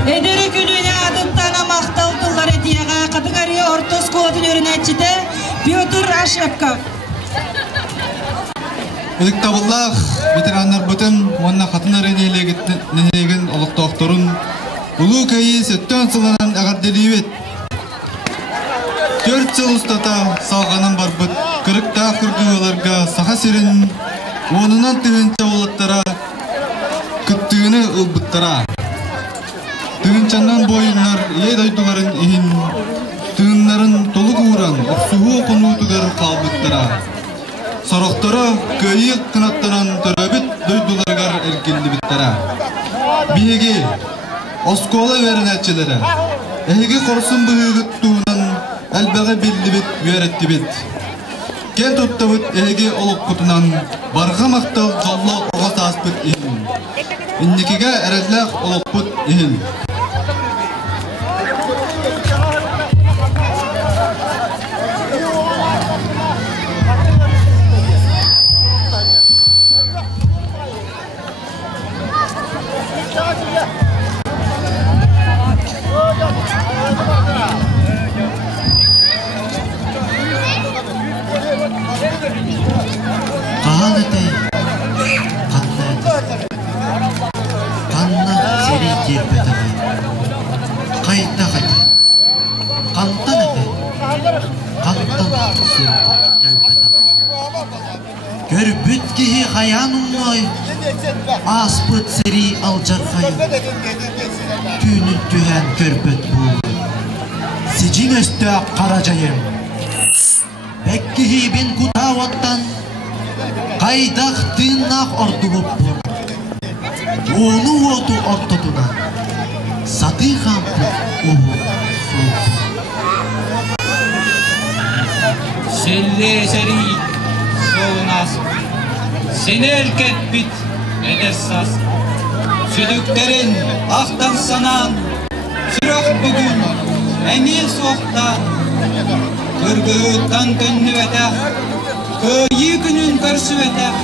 Ederi külüne adıntana maktaldılar ediyağa Katıgarıya ortos kuvatın ürünetçide Piotr Ashepkov. Улыктабыллах ветераннар бүтін, онна қатынар енелеген олықтауқтырын ұлу кәйі сөттен сылынан әғарделейбет. 4 жыл ұстата салғанын бар бұт, күрікта күргілерге сақа серін, онынан түгінші олаттара, күттігіні ұлбыттара. Түгіншаннан бойынлар ед айдуларын ең, түгінларын толы қуыран, ұқсуғы қонуытығар қалбыттара. Сарықтары көйік қынаттаран түрәбіт дөйдуларғар әркелді біттара. Бейге, оскола верін әтчелері, әйге қорсын бұғығыт туынан әлбәғі белді бет өйәретті бет. Кен тұтты бұт әйге олық құтынан барға мақтал қалла оғас аспыт ең. Иннекеге әрәлләқ олық бұт ең. Qahan etey, qanna etey, qanna seri kelbet etey, qayta qayta, qantan etey, Körbüt kihi hayanumnoy, aspıt seri alcarkayım. Tüynün tühen körbüt bu. Sicin östü karacayım. Pek kihi bin kutavattan, kaydak tığınak ordulup bur. Onu otu ortoduna, satı kampı uğur soğuk. Selle seri soğunas, seni elket bit edersaz. Südüklerin aktan sanan, sürok bugün emil soğuktan. Kırgıttan tönlü vetek, köyü günün körsü vetek.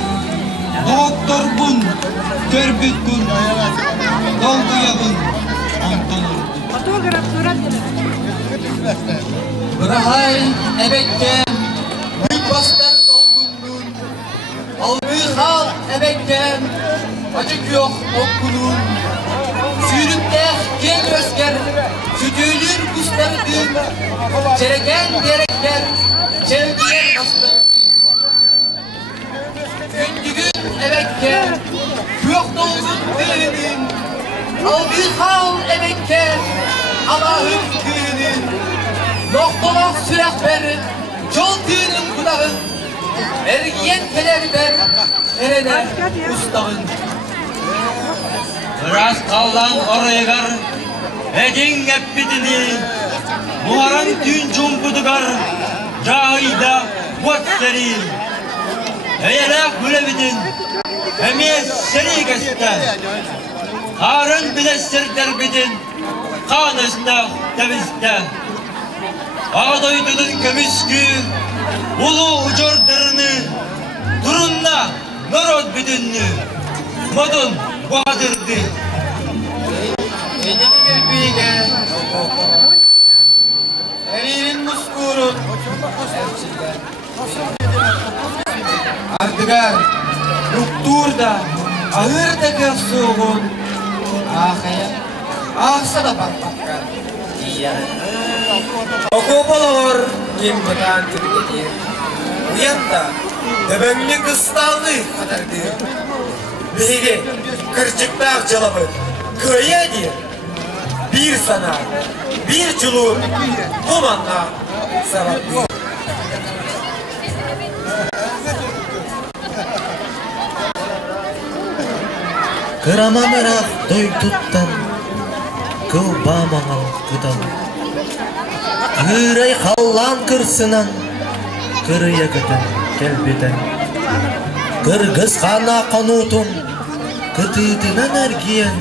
Doktor bun, körbüt bun, dolguya bun, ontanur. Bırahay ebekke, büyük bastır dolgunluğun. Algı hal ebekke, acık yok okulun. Sürükte gen özger, sütülür kuşlardın. Çereken gerekler, çevdiyen bastırdın. Gündügün ebekke, yok dolgun dinin. Algı hal ebekke, Allah'ın dinin. Noktalak sürak verin, çol düğünün kudağın. Ergiyen kelerden, nerede ustağın. Biraz kallan oraya gar, edin eppidini. Muharan tün cumbudugar, cahida vatseri. Eğerek bülebidin, hemiye seri göster. Harın bile sirder bidin, kanısta temizde. Ağdoydudun kömüskü, ulu ucordırını, durunla narod bütünlü, modun bağdırdı. Edim kirpiğe, eririn muskurun, Ardıgar, rukturda, ağır da göğsuğun, ahaya, ahsa da bakmakka, diyarın. Okopalor, kim bakan tüketir, uyanda, döbönlü kıstallı kadardır. Biri, kırçıklar çalabı, köyədir. Bir sana, bir çulu, kumanla sabahlı. Kırama merak doy tuttan, kıl bağmaman kıdal. Kıray kallan kırsınan, kırıya gıdın kelbeden. Kırgız kana kanutun, kıtıdınan ergiyen.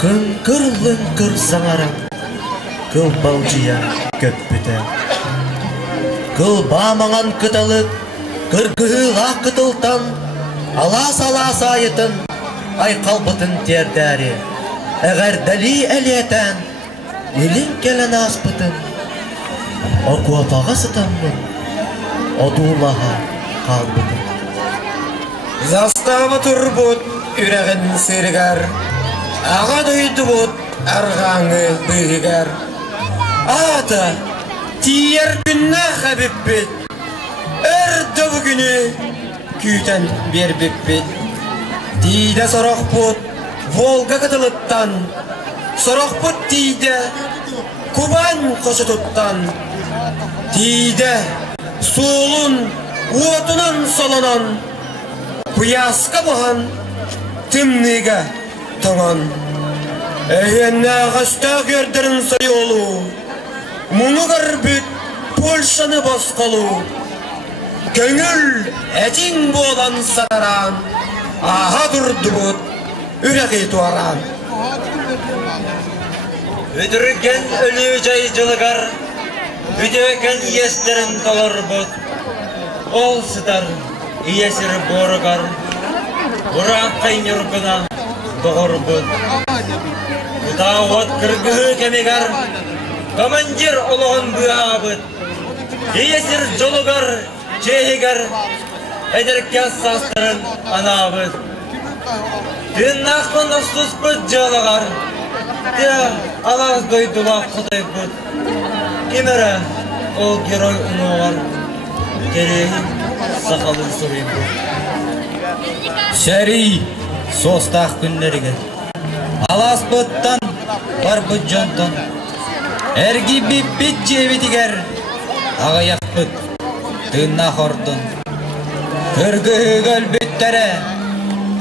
Kın kırlın kırsanara, kıl balcıya köppüten. Kıl bağmaman kıdalık, kırgıhıla kıdıltan. Alas ayıtın, ay kalbıtın terdari. Eğer deli eliyeten, elin gelen aspıtın. Okuapağa sıtanmın, odullaha kalbıtın. Zastava turbut, yüreğin sirgar. Ağa duydu bud, arğanı bıygar. Ata, tiyer günah habib bit. Erdi bugünü, küten bir bit. Tide sorok bud, Volga kıtılıttan. Sorok bud tide, Kuban koşu tuttan. Tide, sulun, uotunan solunan. Kuyaska buhan, tümniga toğan. Eğenne ağaçta gördürün sayolu. Munu garbüt, Polşanı baskalı. Köngül, etin boğulan sararan. Aha durdu bud, yüreği tuaran. Ödürgen ölü caycılıgar, ödürgen yeslerin dolar bud. Ol sıdar, iyesir borugar. Burak kaynırgına doğur bud. Kutawat kırgıhı kemigar, Kamanjir olohun buabıt. Iyesir jolugar, cehigar. Ederken sastırın anabıt. Dün nakın ıssız bıt jolagar. Ya alaz doydula kutay bud. Kimere ol geroy unu var. Kereğin sakalın sorayım bu. Şer'i sostaq günleriga alas bıttan var bıt jontan ergi bip jebitiger ağayak bıt tığına hordun kırgı gölbüttere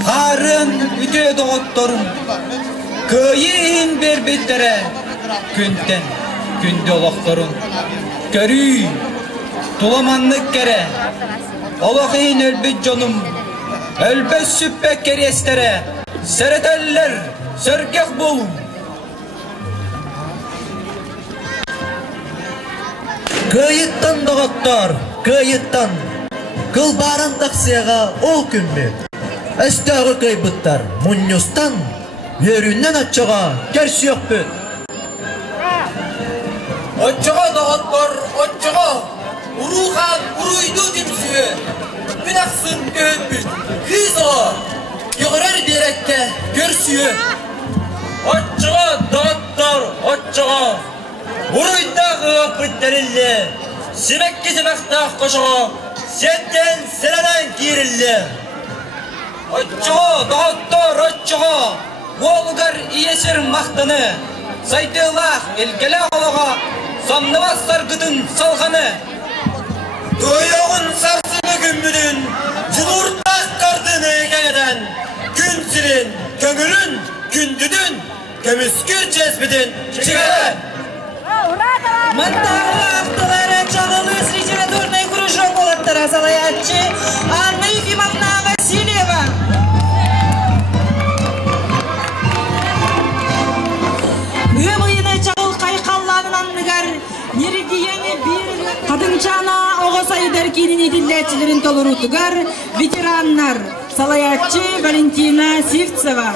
harın üte doğuttorun köyün berbittere күнтен күнде олоқторун көрүй туламаннык кере олоқин өлбүт жонум өлбөс сүппек керестере серетеллер сөргек болум Kıyıttan doğuttор kıyıttan kıl barın taksiyaga ol күнме Эстағы кайбыттар муньюстан Йөрүннен атчыға керсі yok бүт Отчыға дағыттар, отчыға, ұруған ұруйду демсігі, мен ақсын өтпіт, хизыға, юғырар берекке көрсігі. Отчыға дағыттар, отчыға, ұруйдағы өпіттәрілі, семекке семектақ қошыға, сеттен сәләнен керілі. Отчыға дағыттар, отчыға, олғар иесір мақтаны, Сайтылақ елгелі олыға, Самнывас саргытын салғаны. Тойоғын сарсыны күмбүдін, Жылуртақ қардыны кәгеден, Күн сирен, көңілін, күндүдін, Көміскір чеспідін, чигеден. Мандалы автолары чағылы с литературный кружок олаттара салаятчы Анна Ефимовна Васильева. Kadınçana oğasayı derkinin edilletçilerin tolurutugar veteranlar salayatçı Valentina Sivtseva.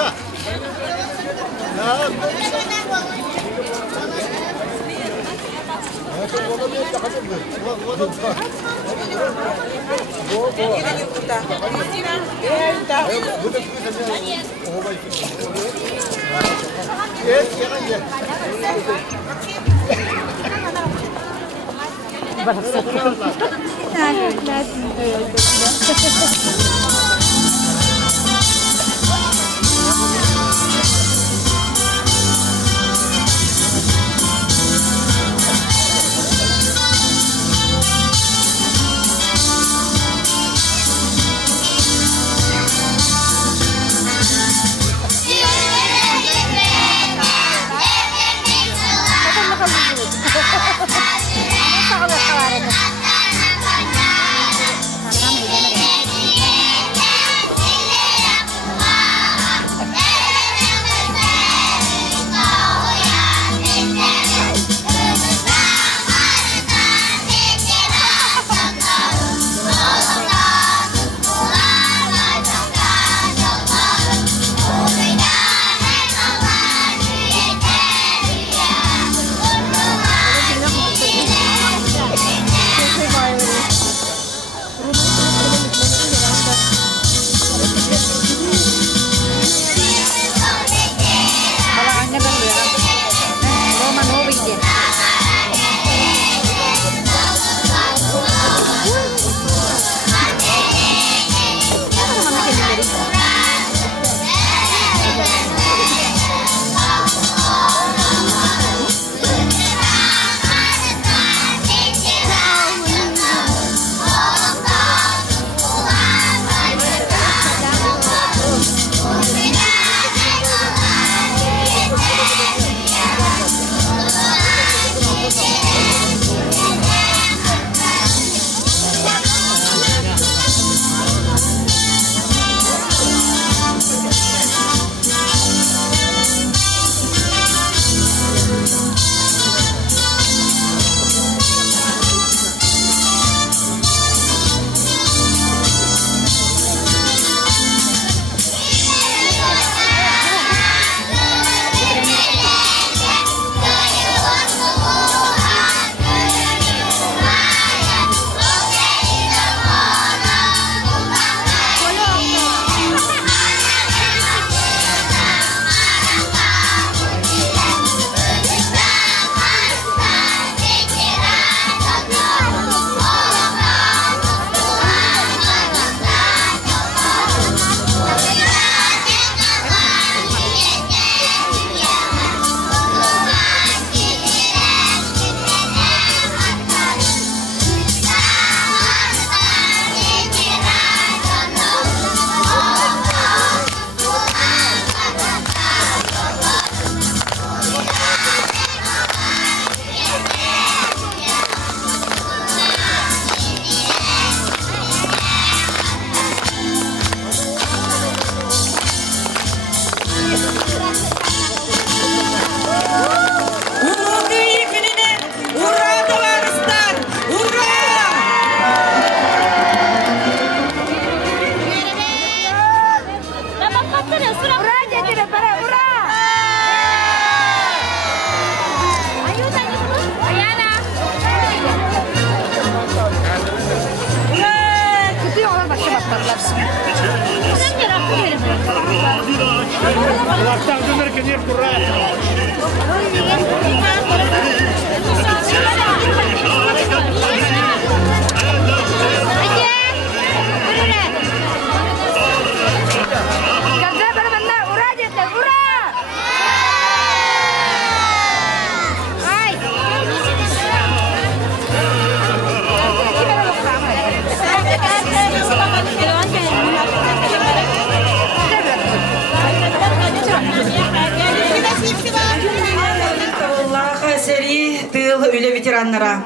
Öyle veteranlara.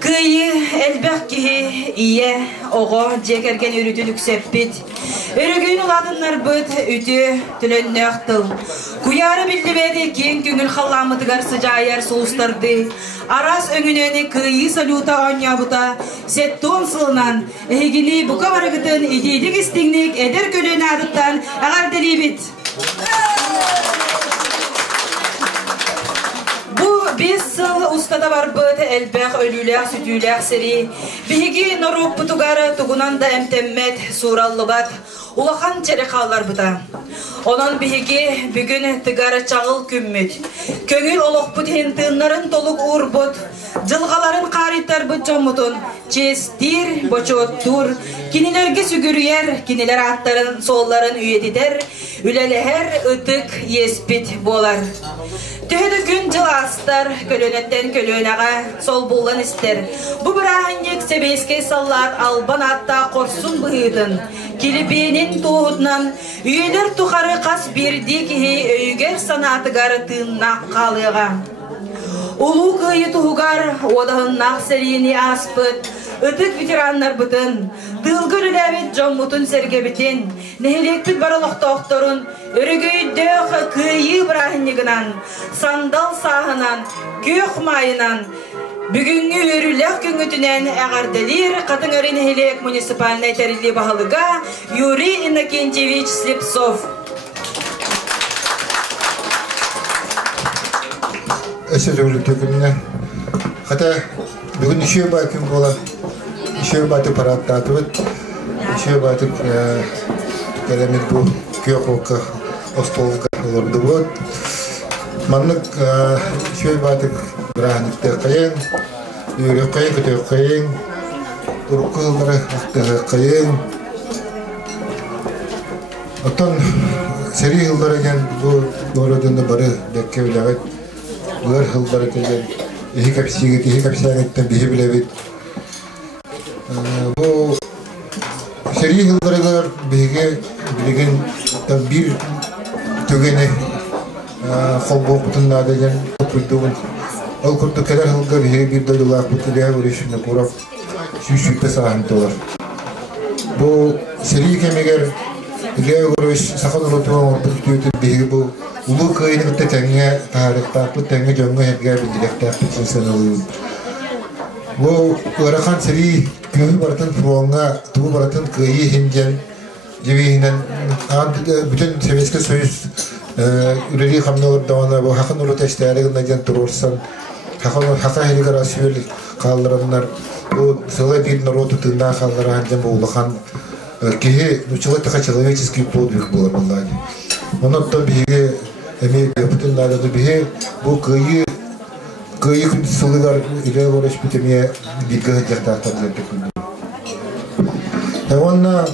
Kıyı elbek ki iye oğu cekergen ürütün üksepbit. Örügün uladınlar bıt ütü tülönnöktül. Kuyarı bildibedi ken küngül hallamıtıgar sıcayar soğustardı. Aras öngünöni kıyı saluta onyabuta setton sılınan ehigini buka varıgıtın idilik istinglik eder kölön adıttan ağar delibit. Biz ustada var bıt elbek ölüler sütüler seri. Bihigi noruk butugarı tugunan da emtemmet surallıbat. Ulakan çerekallar bıta. Onun bihigi bugün tıgarı çağıl kümmüt. Köngül oluk bıt hentınların toluk uğur bıt. Cılgaların karitler bıt çomutun. Çestir, boçot dur. Kinilerge sügürüyer, kiniler atların solların üyetider. Üleleher ıtık yespit bolar. Tühüdü gün cılastar, kölönetten kölöneğe sol bulan ister. Bu bırağınlık sebeyske sallar, alban hatta korsun bıhıdın. Kilibinin tuğudundan, üyeler tuharı kas birdi ki öyger sanatıgar tığınnak kalığa. Ulu kıyı tuğugar, odağınnak serini aspıt. Ötük veteranlar bıtın, dılgır ülevit jommutun sergebitin, nehelekbit baralık doktorun, örgüy döğü kıyı bırahinliginan, sandal sahınan, kök mayınan, bugünkü örülük güngütünen ağardelir, katın örü nehelek munisipaline terilli bahalıga, Yuri Innokenchevich Slipsov. Esas öyle tökününe, hatta bugün işe bakım olan, işe batıp parat dağıtıp, işe batıp kalamet bu kök oka, ostolka olurdu bu. Manlık işe batıp bıraktık kayın, yürü kayın, kötü kayın, turukları aktığı kayın. Otan seri yıllara gelen bu doğrudan barı dekke bilevet, bunlar yıllara gelen. İyi kapsiyete bihi bilevit. Bu seri yıllara bihi bilgen bir tөгene kolbo kutunlarda gen kurduğun o kurdu kadar yıllar bihi bir dolar kutuya uğraşını kurup şu sahanı dolar. Bu seri kemeger diye uğraş sakın unutma bihi bu ulu köyünün tetenge tarihte bu tenge jonga hepger bildirekte sanılıyor. Bu öğrenci seri köy baratan fuanga tuğ baratan köyü hincen cevihinen bütün Sovyetski Soyuz üreli hamleler davana bu hakan ulu teşterliğinden gen turursan hakan heligar asiyol kaldıranlar bu sıla bir narodu tığına kaldıran gen bu ulakan ki человек человеческий подвиг был vallahi. Onun da bir emi bütün dalada bir bu kıyı sulular ile uğraş bitmeye bir gayet tahtalar döküldü. Hayvanla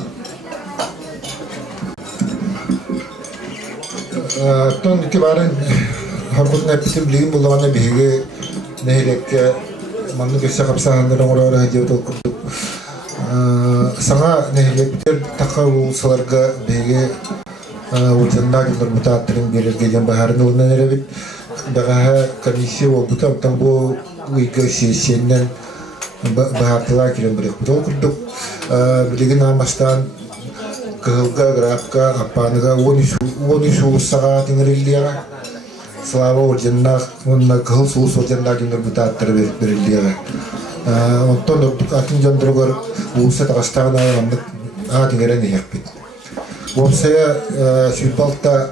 ton itibaren harcın hepsi bilgin bulana bir nehrek manlı göster kapsahanların oraya hediye tolkurduk. Sana nehrekler takavulsalarga bir Ucunda günler mutatırın belirgelen baharın olundan erebit daha komissiya oldu tam bu uyga sesinden bahartılar kiren bırak bu da kurduk bilgin amastan kılga grafka apanıga 13 saat inirilliyara slava ucunda onunla kıl sulus ucunda günler mutatırı berilliyara ondan öptük atın jandırıgar uğusa tağıstağına anlık ağatın eren ehekbit. Saya sübalta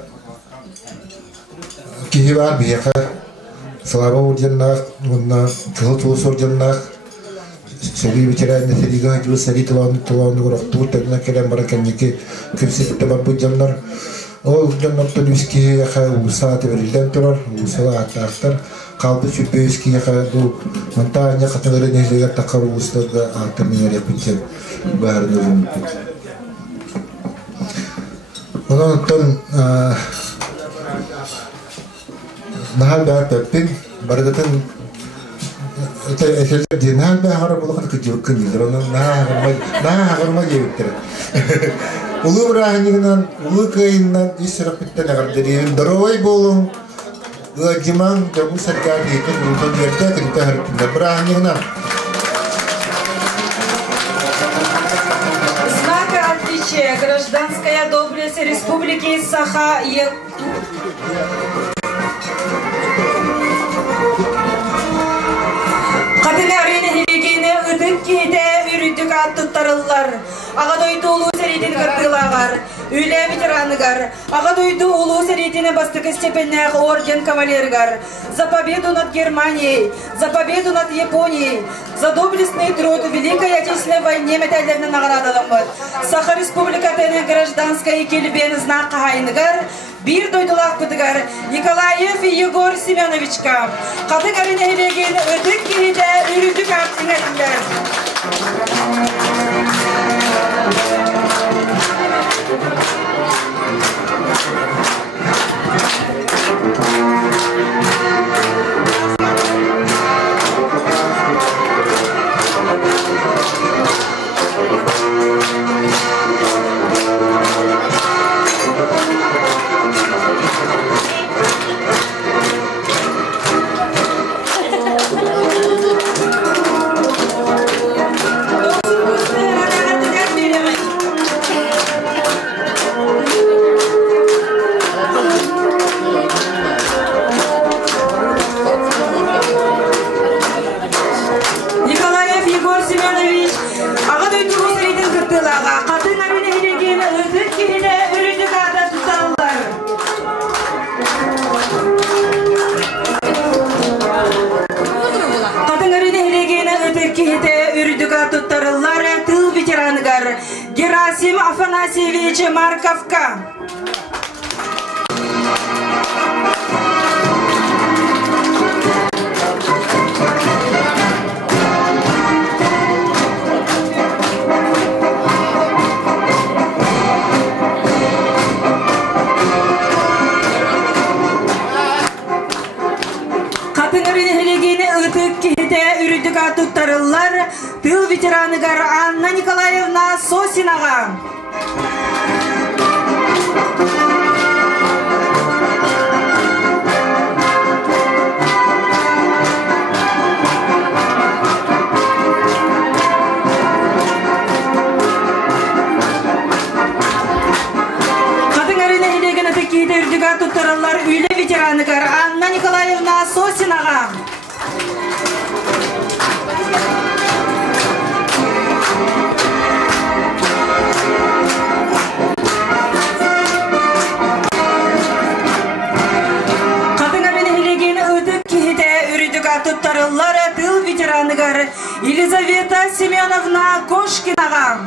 kihibar biha selama urjannak unna kehut urjannak seri bicara ne seri gah jual seri tulan tulan orang tu ternak kira mereka ni ke kepsi tempat pujannar Ол жаннаттан үскеге усааты берилден турар, усала аттақтар, қалды чүппейскеге бұл монтаня қатыңыры нелегер тақар устарға аттырмен ереппеттен бәрін өзім өтпет. Онан нахал бәр пәппен, бардатын эсерлер денал бәхара болған күтіөккін елдер, оның нағырма жебеттер. Улы бұрағынығынан, улы кайынынан үсіріп біттен ағырдырын дұровай болың, ұғадиман жабу сәркар екен ұлтан жерді күнті әріптіңдер бұрағынығынан. Знака отличия гражданская доблесть Республики Саха Үтік кейде үрітік аттыттарылар. Ағадойды ұлу сәретін қыртылағар. Үйлі ветераныгар. Ағадойды ұлу сәретін бастықы степеннәғ орден кавалергар. За победу над Германией, за победу над Японией, за доблестный труд в Великой Отечественной войне медальдерін наградалымыз. Саха Республикатының гражданская келбен знак қағайныгар. Bir doydulak kutugar Nikolayev Yegor Semyonovichka. Katıgarın ehlegen ödük gihide ürüdük artığına iler. Герасим Афанасьевич Марковка. Тыл ветераныгар Анна Николаевна Сосинага. Кадыңарына елеген атекейді үрдіға тұттырылар үйлі ветераныгар Анна Николаевна Сосинага. Тыл ветераныгар Елизавета Семеновна Кошкинага.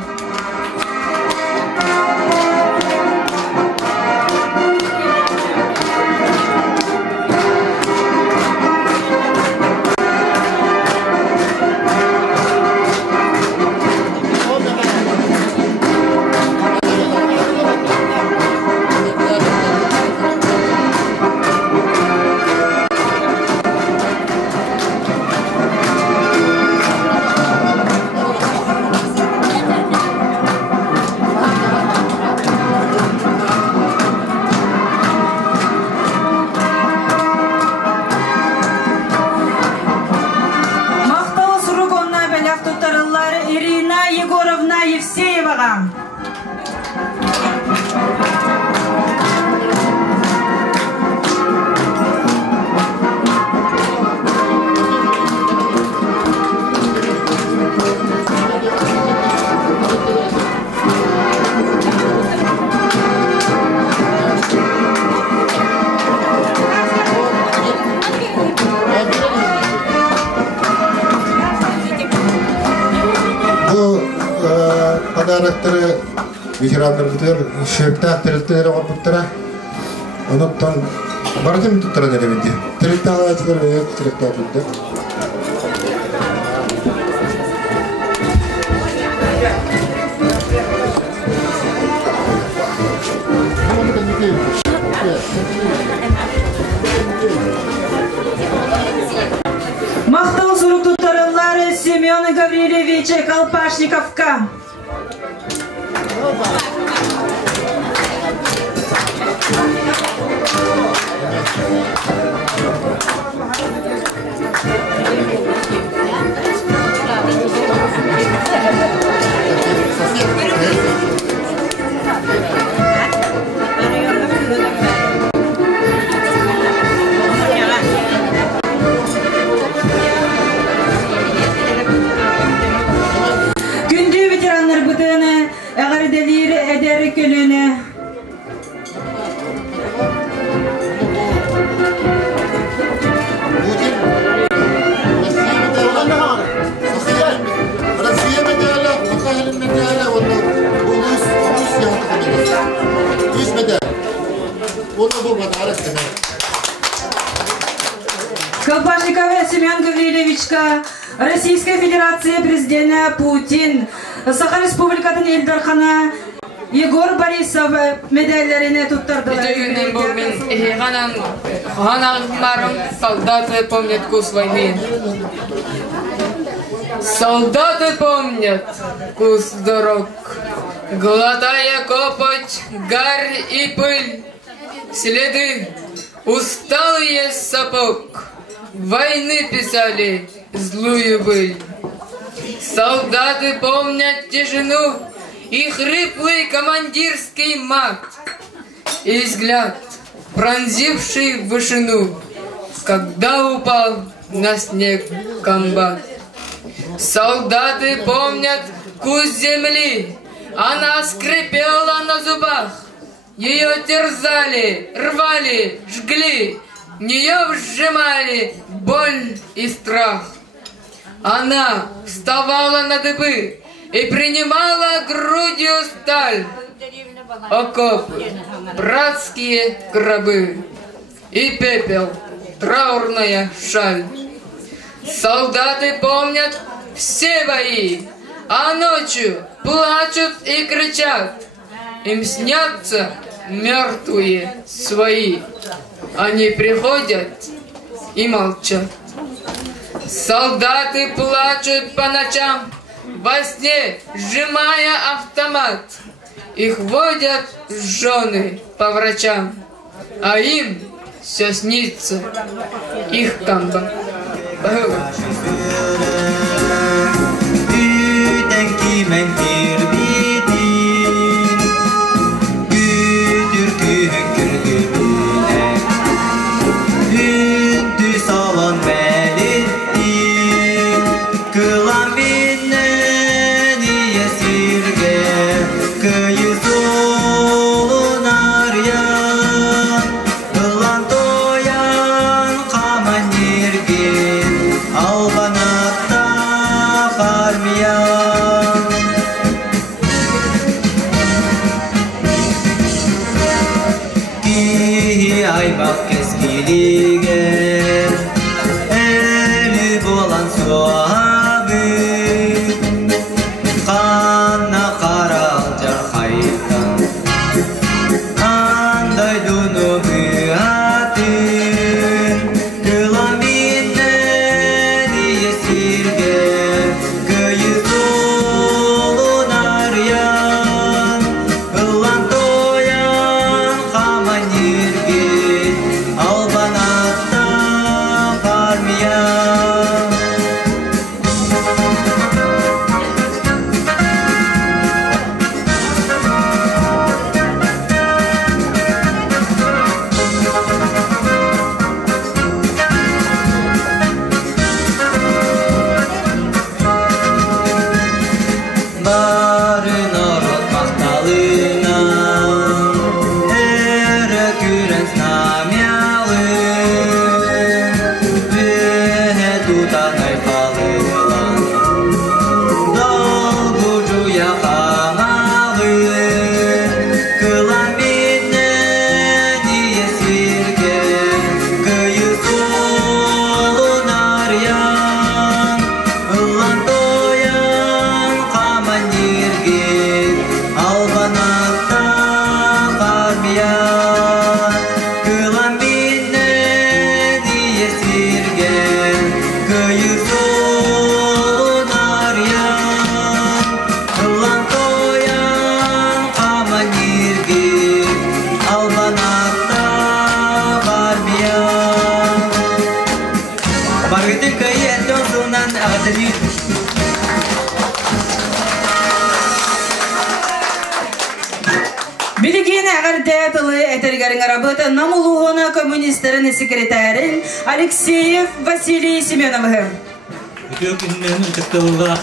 Ирина Егоровна Евсеева. Подароктары ветерандар бутер, шерттак тәрелтелер алып буттара. Оноттан бардым туттаран элебинди. Тиректаалаатылар бек тиректаатылды. Мақтау сурук туттарылар Семена Гаврилевича Колпашниковка. Күндү ветерандар бытыны әгәрделер әдәр көлүнө. Колпашников Семен Гаврилевичка, Российская Федерация президента Путин, Саха Республикатын Элдархана, Егор Борисов медальлерine туттардылар. Солдаты помнят вкус войны. Солдаты помнят вкус дорог, глотая копоть, гарь и пыль, следы усталые сапог войны писали злую быль. Солдаты помнят тишину и хриплый командирский мат, и взгляд, пронзивший вышину, когда упал на снег комбат. Солдаты помнят вкус земли, она скрипела на зубах, ее терзали, рвали, жгли, в нее вжимали боль и страх. Она вставала на дыбы и принимала грудью сталь, окопы, братские гробы и пепел, траурная шаль. Солдаты помнят все бои, а ночью плачут и кричат. Им снятся мертвые свои, они приходят и молчат. Солдаты плачут по ночам, во сне сжимая автомат. Их водят жены по врачам, а им все снится их комбат. kıyızın arayan kılan koyan kaman yirgi albanakta barmayan bargıtı kıyı ettiğinden ağzını Билигин агардетылы этергарин работа намулугона коммунистерин секретарин Алексеев Василий Семеновым. Bütün günlerin çıktığında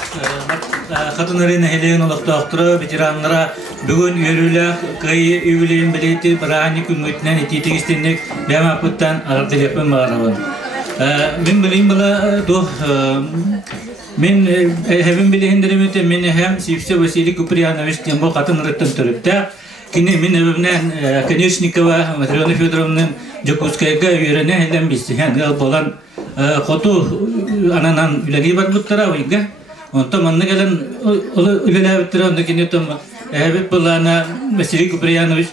kadınların ehliyen olaktır veteranlara bugün yürüyle kayı üyeliğin belirti brani kümütünden etitik istendik beğenmekten ardıyapım varım. Ben bileyim bala do men hevim bilehindirimete men hem Sivse Vasily Kupriyanovich bu kadınları tımtırıpta kini men evimden Konechnikova Matrona Fedorovna'nın Jokuskayga yürüne helen bisi yani bolan kotu ananan ülegi var buttara oyga onta manna gelen ülele buttara onda kini tam hep bulana Vasily Kupriyanovich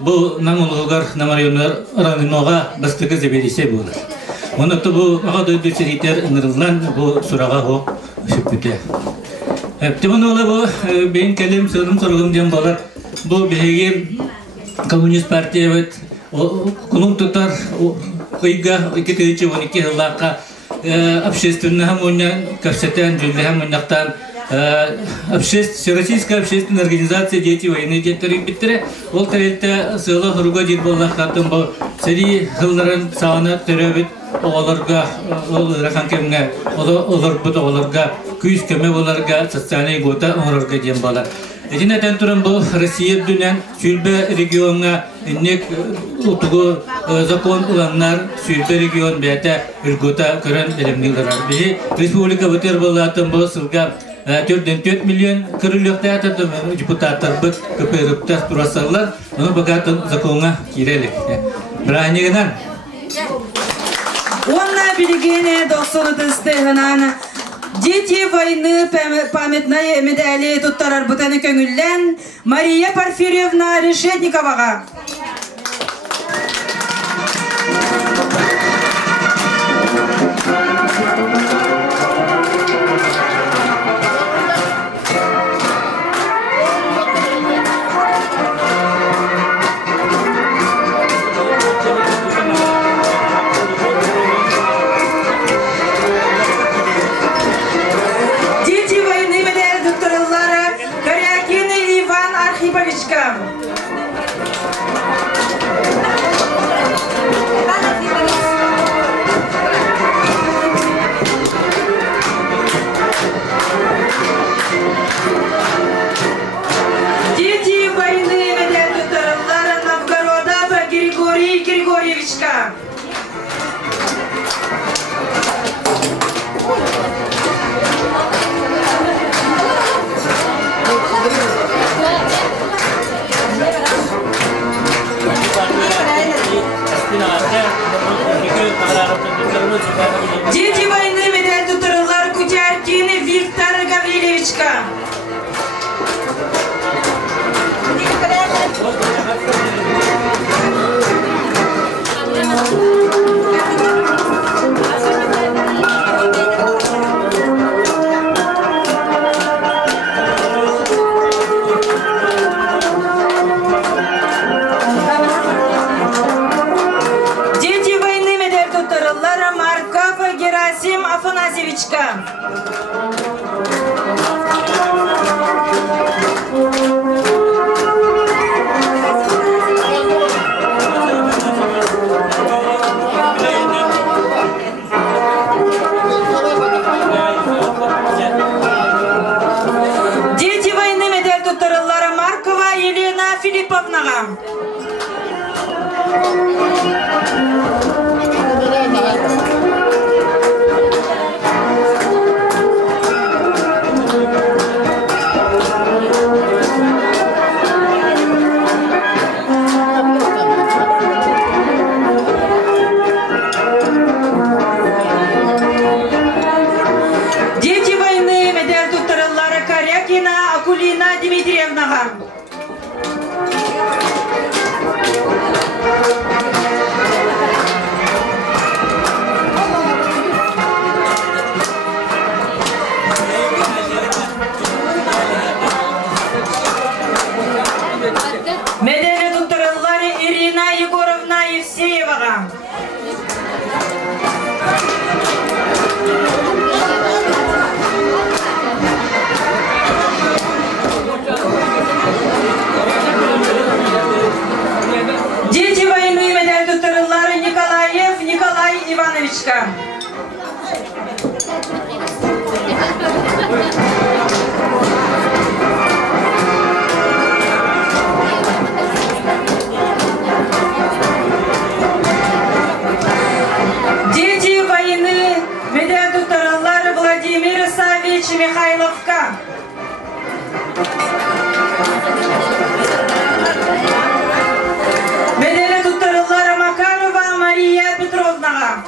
bu namulugar namaryonar araninoga bastıkı zebelise bular. Onu da bu ağadı düçeriter nırılan bu surağa ho şüphete. Hep de bunu ola bu beyin kelim sorgum diyen bolar bu behege Komünist Parti evet kulun tutar kıyga 2012 yıllarda общественный хамоня капсетен жүлде хамоняктан Российская общественная организация дети войны деттери биттере ол терелте сылы хуруга дит боллах катын бу сери хылларын саны төрөбүт оларга рахан кемге оларга күйүз кеме оларга социальный гота оларга дем балар. Эдинетен туран бу Россия дүнен Сүлбе регионга иннек утугу закон уланнар Сүлбе регион бете үргөта көрөн элемнилер. Бии республика бутер болатын бу сылга 4 миллион кырылыкта атады депутаттар бит көпөрүптөр турасалар. Аны багатын законга кирелик. Бранигенен Онна билигене досоны тыстыгынан Дети войны памятная медали туттарар бутаны көңүллен Мария Порфирьевна Решетниковага. Дети войны медаль тутырылар Кутяркин Виктор Гаврилевичка. Дети войны медаль тутырылар Марков Герасим Афанасьевичка. Дети войны медаль тутырылар Маркова Елена Филипповнага. Дети войны медаль тутырылар Корякина Акулина Дмитриевнага. Петровнага. Дети войны, медаль доктора Владимир Савич Михайловка. Медаль доктора Макарова Мария Петровна.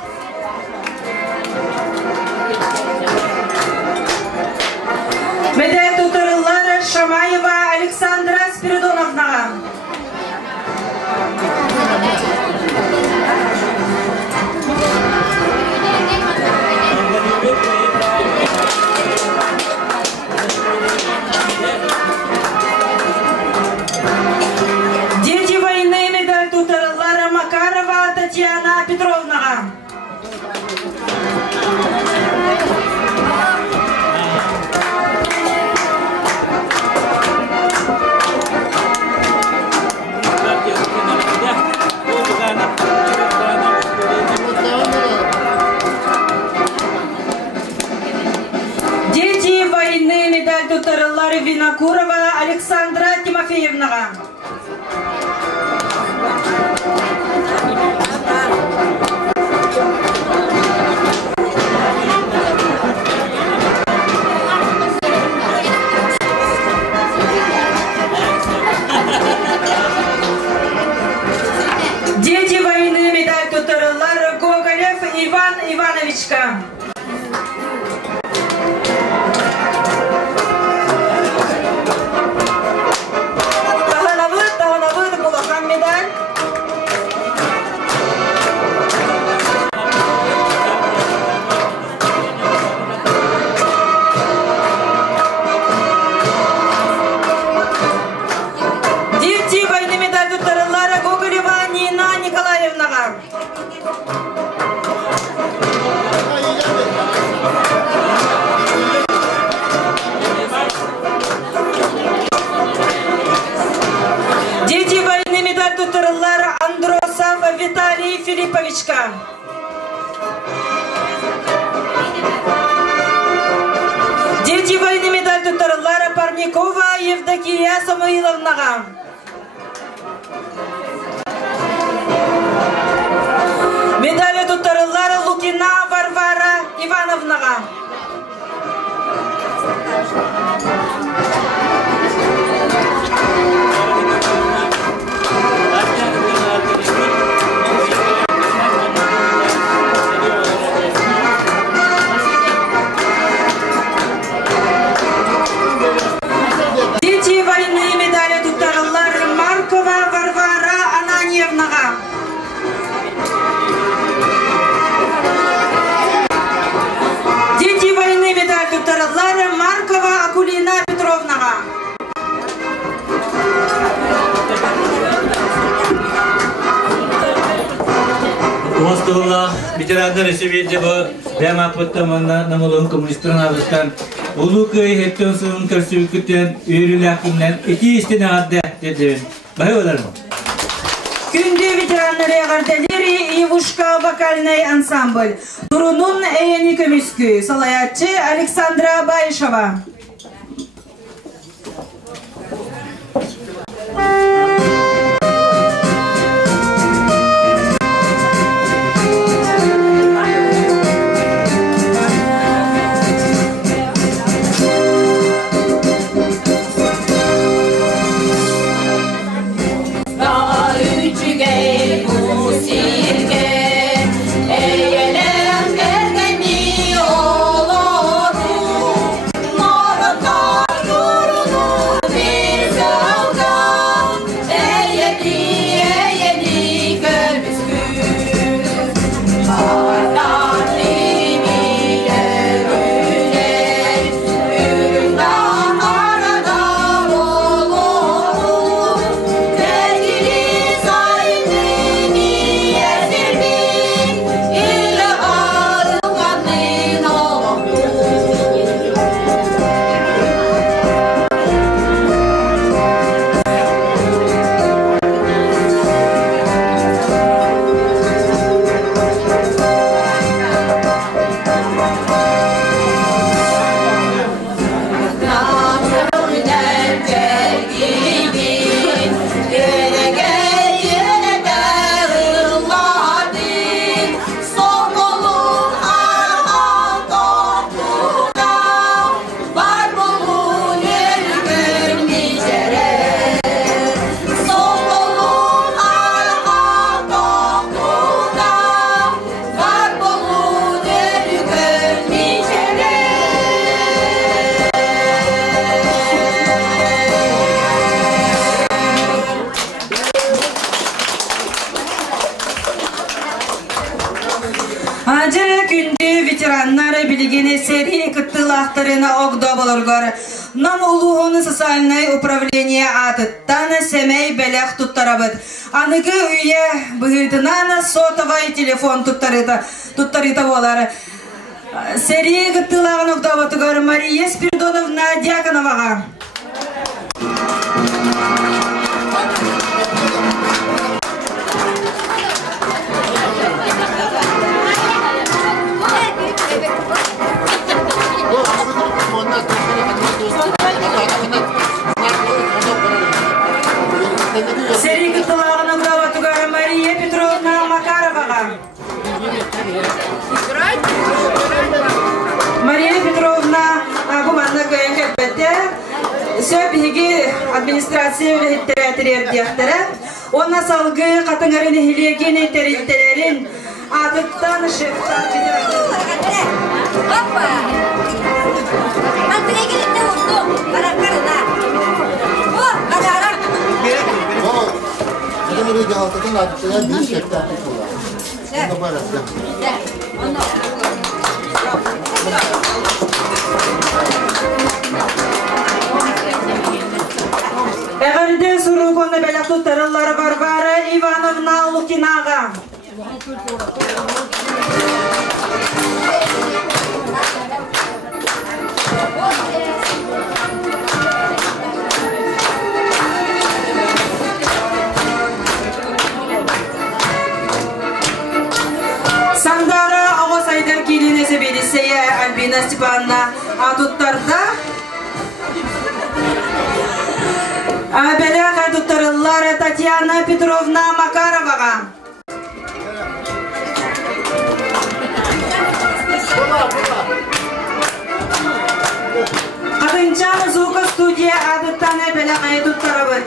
Медаль доктора Шамаева Александра Спиридоновна. Дети войны, медаль доктора Макарова Татьяна Петровна. Дети войны, медаль доктора Винокурова Александра Тимофеевна. Дети войны, медаль доктора Гоголев Иван Ивановичка. Тахановы, Булахан медаль. Дети войны, медаль доктора Гоголева Нина Николаевна. Дети войны, медаль доктора Андросов Виталий Филипповичка. Дети войны, медаль доктора Парникова Евдокия Самуиловна. Медаль доктора Лукина Варвара Ивановна. Дети войны, медаль доктора Маркова Варвара Ананьевна. Дети войны, медаль доктора Маркова Акулина Петровна. Уастывалла ветерандар есебейде бұл дәма пұттаманна намылын коммунистрын абыстан ұлы көй хеттен сұғын көрсі үкіттен үйрілі ақымнан эти істен ағадды деден. Бай олар мұ? Күнде ветераннары ағарделері Ивушка вокальный ансамбль. Турунун әйені көмескі. Салаятчы Александра Байшева. Ити күнді ветераннары білгені сери кыттылақтарына оғда болырғар. Нам улуғыны социальное управление атыттаны семей бәләқ тұттарабыд. Анығы үйе бұғытынаны сотовай телефон тұттарыта болары. Сери кыттылағын оғда болырғар Мария Спиридоновна Дьяконоваға. Сери кыттылағын оғда болырғар Мария Петровна Макароваға. Мария Петровна Гуманна көйін кәпбәтті сөбігі администрация өлігіттерәтірер дияқтары. Онна салғы қатыңарын хилеген еттерілтелерін адыттан шефтан Әғірде сұру көні бәләқ тұттарылары Варвара Ивановна Лукинаға. Сандара Ағос Айдар келінесі белесея Альбина Степановна Атуттарда бәләқ айтуттарылары Татьяна Петровна Макароваға. Қадынчан звука студия адыттаны бәләқ айтуттарыбыд.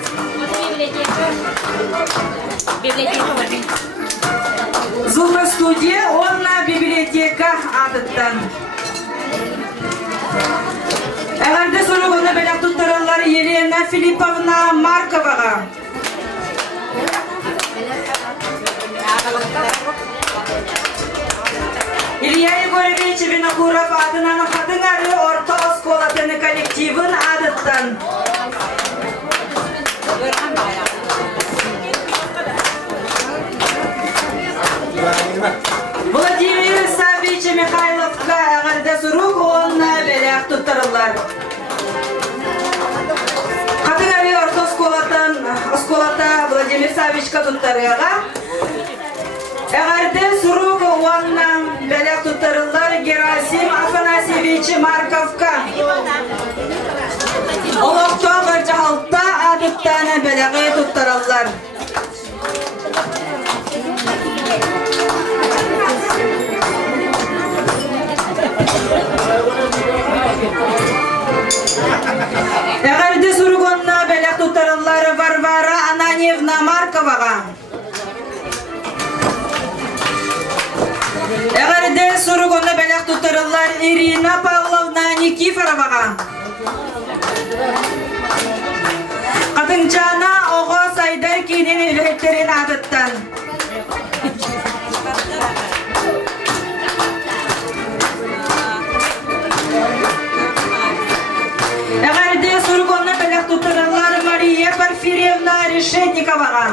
Звука студия онна библиотека адыттан. Әғірді сұрығыны бәләқ тұттарылары Елена Филипповна Марковаға. Илья Егорович Винокуров адынан қадыңары орта осколатыны коллективын адыттан. Владимир Савич Михайловка әғірді сұрық онна бәләқ тұттарылар. Қатыңары орта осколата Владимир Савичка тұттарыға. Әғірді сұрық онна бәләқ тұттарылар Герасим Афанасьевич Марковка. Олықта ғыржағылта адыптаны бәләғі тұттарылар. Әғірді сұрғынна бәләқ тұттарылары Варвара Ананьевна Марковаға. Әғірді сұрғынна бәләқ тұттарылар Ирина Павловна Никифороваға. Қатыңчана Оғос Айдар кейінен өліктерін адыттан. Әғірде сұрғынна бәләқ тұттарылар Мария Порфирьевна Решетниковаға.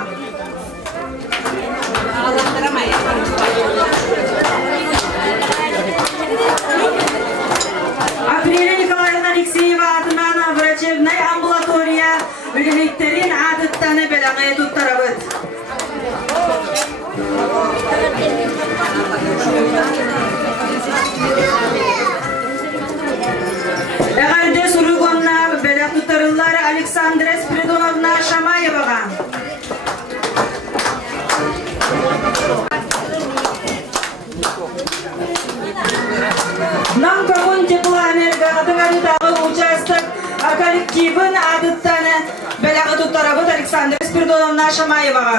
Апреля Николаевна Алексеева адынан врачебной амбулатория өліктерін адыттаны бәләғі тұттарабыд. Әғірде сұрғынна бәләқ тұттарылар Александра Спиридоновна Шамаеваға. Нам коммун теплоэнерго қатыңарыдағы участок коллективын адыттаны бәләғі тұттарабыд Александра Спиридоновна Шамаеваға.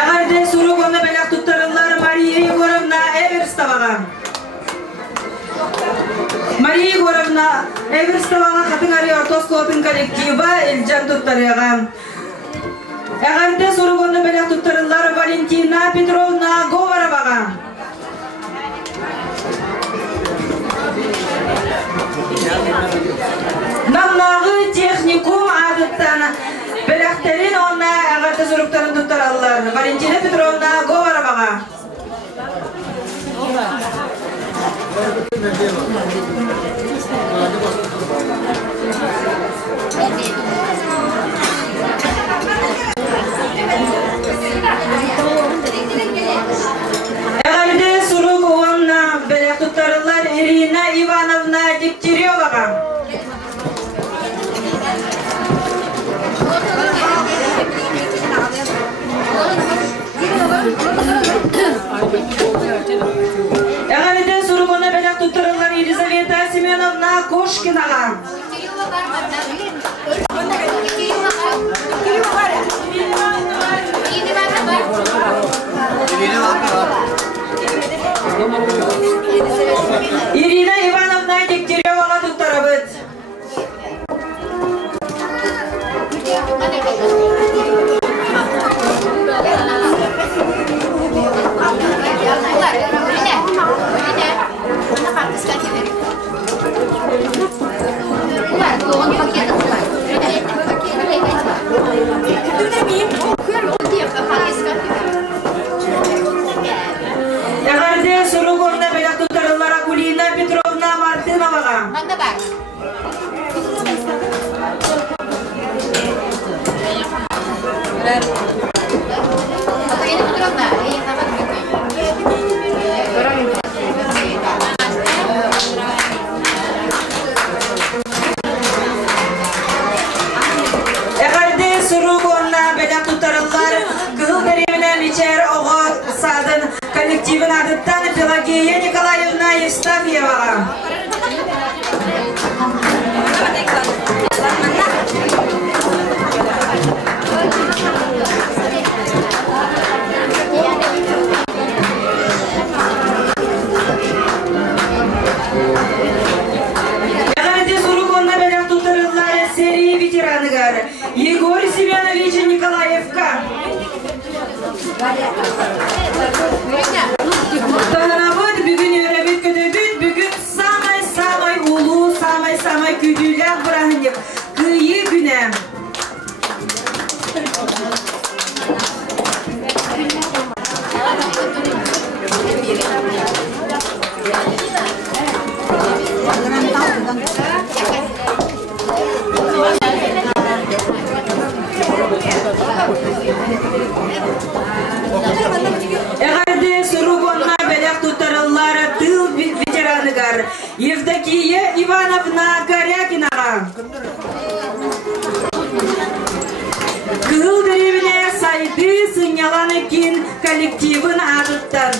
Әғірде сұрғынна бәләқ тұттарылар Мария Егоровна Эверстоваға. Мария Егоровна Эверстоваға қатыңары ортос клотын коллектива Эльджан тұттарыға. Эгарде сургонны белек туттарылар Валентина Петровна Говоровага. Намнагы техникум адыттан белектерин онна эгарде суруктарын туттаралар Валентина Петровна Говоровага. Эгарде сурук онна белек туттаралар Ирина Ивановна Дегтяревага. Эгарде сурук онна белек туттаралар Елизавета Семеновна Кошкинага. Ирина Ивановна Дегтяревага туттарабыт. Эгарде сурук онна белек туттарылар Акулина Петровна Мартыновага. Эгарде сурук онна белек туттарылар Кыл береминен ичер ого садын коллективин адыттан Пелагея Николаевна Евстафьевага. Эгарде сурук онна белек туттарылар серии ветераныгар Егор Семенович Николаевка. Tanrabıt bugün öğrebit kötübüt bugün samay ulu samay küdüler bırakınıp kıyı güne. Эгарде сурук онна белек туттарылар тыл ветераныгар Евдокия Ивановна Корякинага. Кыл деревине сайды сыняланы кин коллективын адыттан.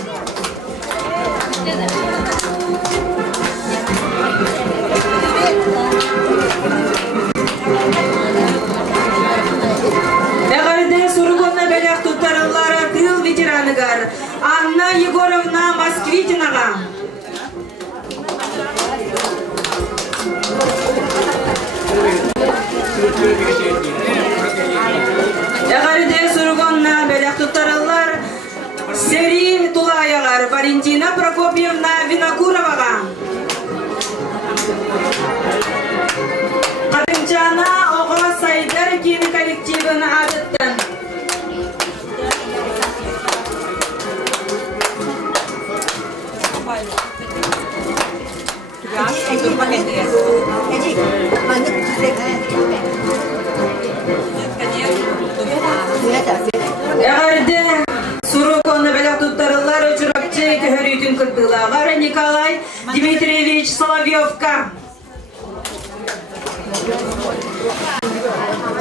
Эгарде сурук онна белек туттарылар тыл ветераныгар Анна Егоровна Москвитинага. Эгарде сурук онна белек туттарылар Сери Тулаягар Валентина Прокопьевна Винокуровага. Кадымчана ого сайдар кин коллективын адыттан. Эгарде сурук онна белек туттарылар Чуракчы көһөрүтүн кырдылагар Николай Дмитриевич Соловьевка.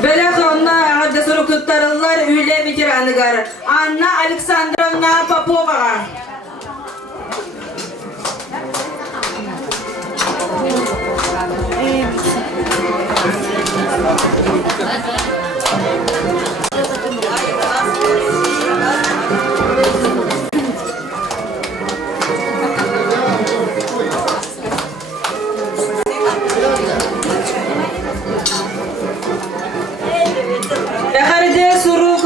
Белек онна эгарде сурук туттарылар Үле ветераныгар Анна Александровна Поповага. Эгарде сурук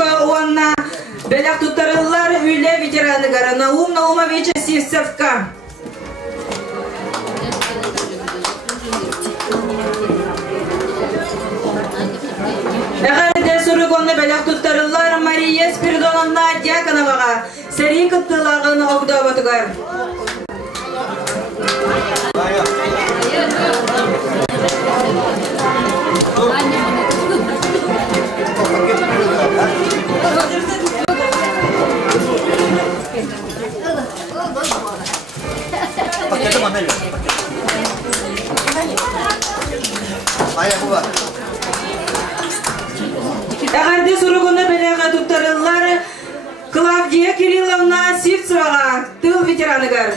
Наум Наумовича Сивцевка. Әгәрде сурыгонны бәләк туттарылар Мария Спиридоновна Дьяконоваға сәрі кыттылағын оғда батыгар. Әгәрде сурыгонны бәләк туттарылар Клавдия Кирилловна Сивцеваға тыл ветераныгар.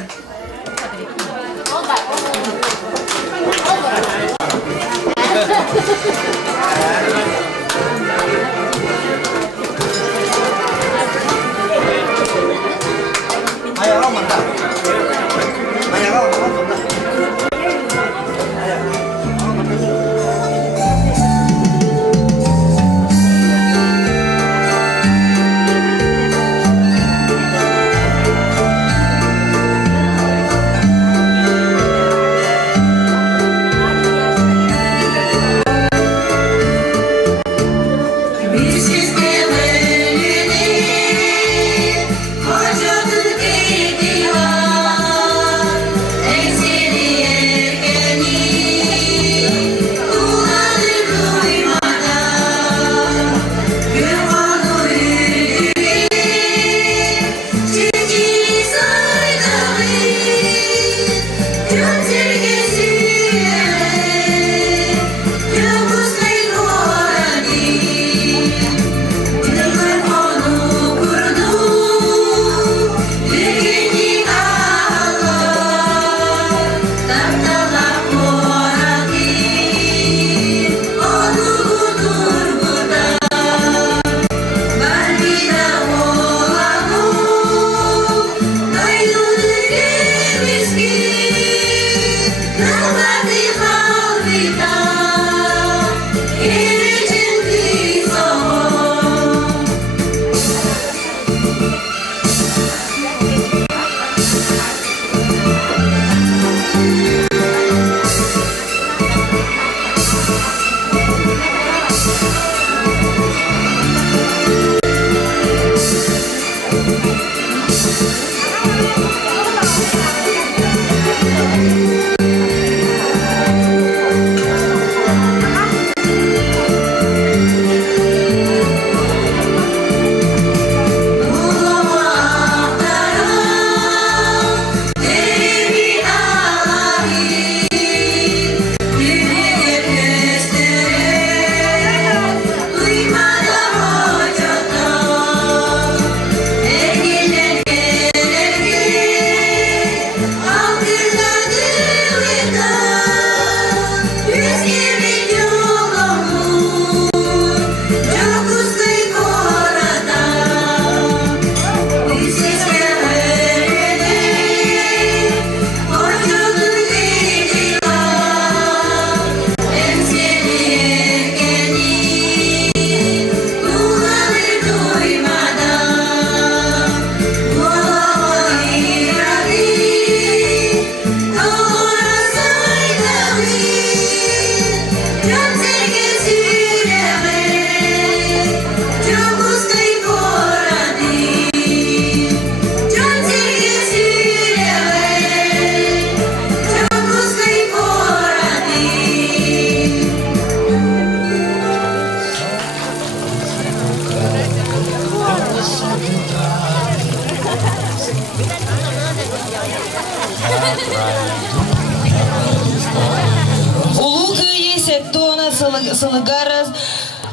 Сылыгарыз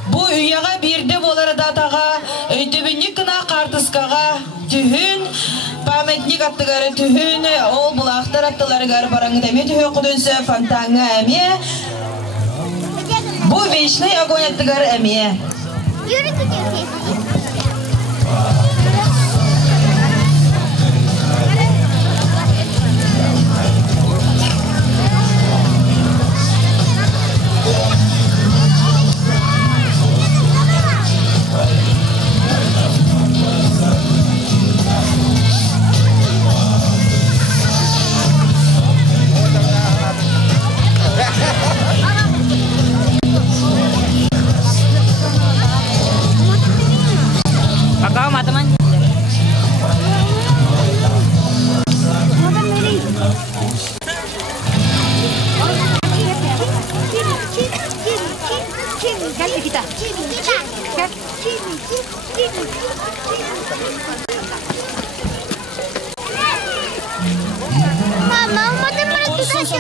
бу үйяга бирде болар датага өйтөбүнүк кына картыскага түһүн памятник аттыгары түһүн ол булактар аттыларыгар бараңы деме түһө кудунсө фонтанга эме бу вечный огонь аттыгары эме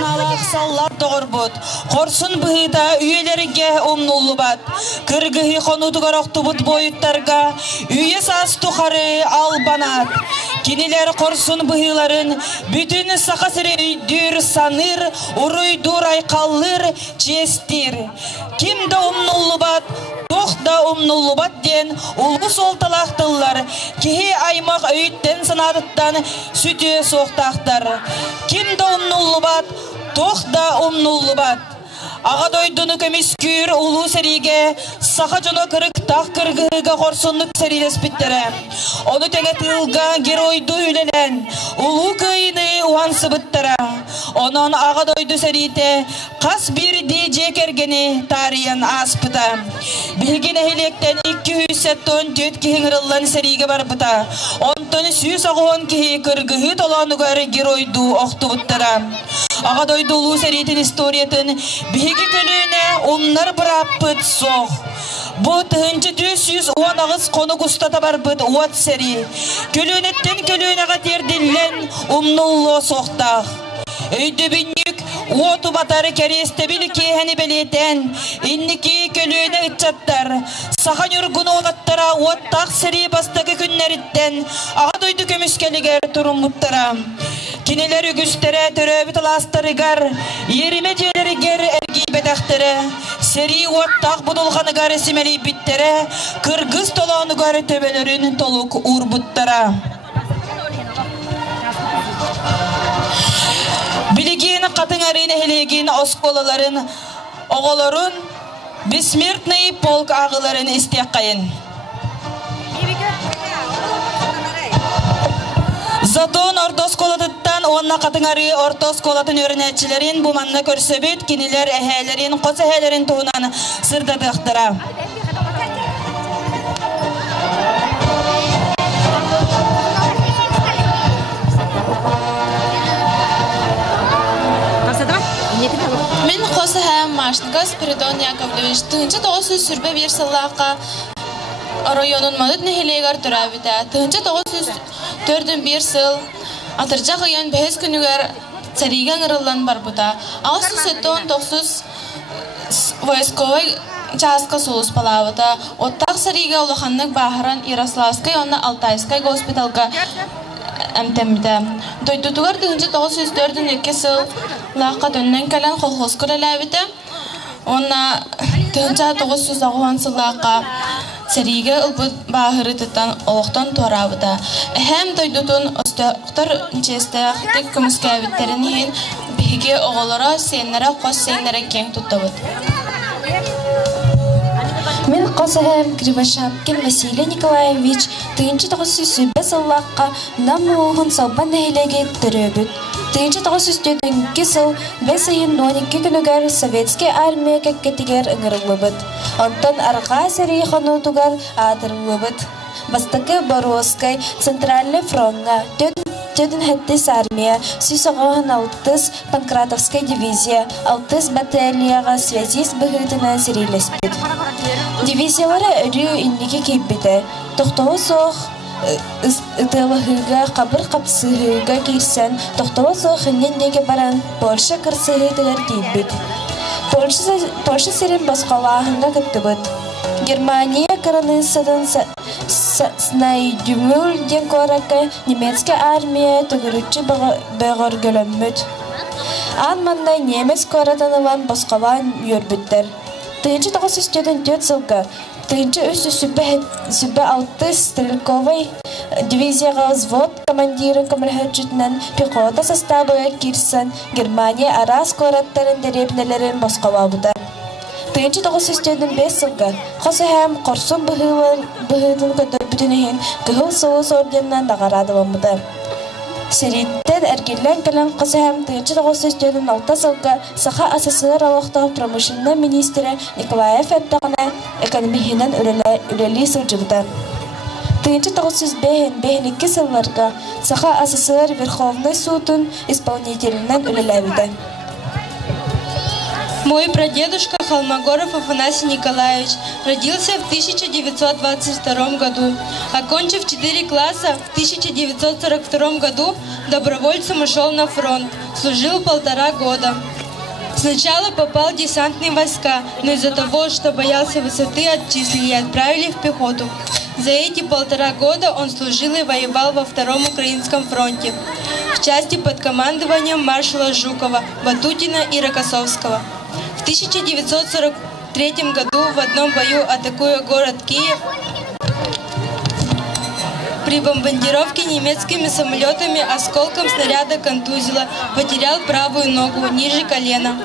саналақ саллар тоғырбыт. Қорсын бұхыда үйелерге омнуллубат. Кыргыхи қонудығар оқтубыт бойыттарға үйе сас тұқары албанат. Кинилер қорсын бұхыларын бүтін сақасыры үйдір саныр, ұруйдур айқаллыр честір. Кимді омнуллубат, тоқта омнуллубат ден ұлғыс олталақтылар. Кихи аймақ өйттен санадыттан сүті соқтақтар. Кимді омнуллубат, тоқта омнуллубат. Ағадойдыны көміскүр ұлу сәриге сақа жоны кіріктақ кіргіға қорсынлық сәрилес біттірі. Оны тәңе тылға геройды үлелен ұлу көйіні уансы біттірі. Onun Ağadoydu serite kas bir diye kergeni tarihin aspıta. Bilgin ehlekten 274 kihin rıllan serige var bıta. Ondan 110 kihi kırgıhı dolanı göre geroydu oktu bıttıra. Ağadoydu ulu seritin historiyetin bilgi kölüne onlar bırakpıt soğ. Bu tığıncı 110 ağız konu kustata var bıt uat seri. Kölünetten kölüne kater dillen umnullu soğtağ. Öydü bünyük, otu batarı kereste bilki hani beleten, inniki kölüğüne ıtçattar. Sahan yurgunu olattara, ottaq seri bastaki günleritten, Ağadoydu kömüskeliger turumuttara. Kineler ügüstere, töröbü talastarıgar, yerime celeri ger ergi bedaktere, seri ottaq budulğanıgar esimeli bittere, kırgız tolanıgar tebelerin toluk urbuttara. Bilgin katın arayın helegin oskolaların, oğulların, besmirtnay polk ağıların istekayın. Zaten orta skoladıttan onna katın arayı orta skolatın öğrenetçilerin bu manna körsebüt kiniler ehelerin, koz ehelerin tuğunan sırdadıqtıra. Мен qo'si ham Mashniga Spiridon Yakovlevich tığınca doğusu sürbe bir sallaqqa rayonun madud nehelegar turabita. Tığınca doğusu 4-1 yıl atırca qıyan behes günügar Tsariga ngırıllan barbuta. Ağustos 7-9 Voyskovoy Chaska solus palavata. Ottaq Tsariga ulaqanlık Bahran Yaroslavskay onna Altayskay gospitalga әмтәмді. Дойдудығар дүйінчі 904-2 сыл лаққа дөннен кәлін қолғыз көреләбіді. Онна дүйінчі 910 сыл лаққа сәриге ұлбыд бағыры тұттан олықтан туарабыды. Әхәм дойдудың ұстықтар нчесті тек көміскі әбіттерін ең бігі оғылары сенлері қос сенлері кең тұттабыды. Мен Қосыхам Кривошапкин Василий Николаевич 1905 сыллаққа намуғын салбан нәйлеге түрөбіт. 1904 сыл 5 айын 12 күнігер советский армия кәккетігер ұңырылыбыт. Онтан арқа сәрі қанутығар адырылыбыт. Бастықы Боровскай Центральный фронтға Тёдін хәттіс армия, Сүйсоғығын 6 Панкратовская дивизия, 6 баталияға связис бұғытына сірелеспет. Дивизиялары өрі үннеге кейбіді. Тоқтауы соқ ұтылығыға, қабыр қапсығыға кейсен, тоқтауы соқ үннендегі баран Польша кірсығыдығар кейбіді. Польша сірін басқалағында күттібід. Германия коронасыдан снайдюмül ден коракка немецкая армия түгірүтчі бұғыр гөлөммүд. Анмандай немец коратаныван басқалан өрбіттер. 1904 сылға 300 сүббе 6 стрелковый дивизияға взвод командиры көмірхәтчітінен пехота составыға кирсен Германия арас кораттарын дерепнелерін басқалабыды. 1905 сылға Қосыхам Қорсын бұғыдың көтір бүтінігін күхіл соғыс орденінен дағарадылымыды. Сериттен әргерлен кілін Қосыхам 1906 сылға Саха СССР алықтағы промышленный министрі Николаев әттіғына экономихинен үлелі сылжылды. 1905-2 сылларға Саха СССР Верховный судын исполнителінен үлеләбіді. Мой прадедушка Холмогоров Афанасий Николаевич родился в 1922 году. Окончив 4 класса, в 1942 году добровольцем ушел на фронт, служил 1,5 года. Сначала попал в десантные войска, но из-за того, что боялся высоты, отчислили и отправили в пехоту. За эти 1,5 года он служил и воевал во Втором Украинском фронте в части под командованием маршала Жукова, Ватутина и Рокоссовского. В 1943 году в одном бою, атакуя город Киев, при бомбардировке немецкими самолетами осколком снаряда контузило, потерял правую ногу ниже колена.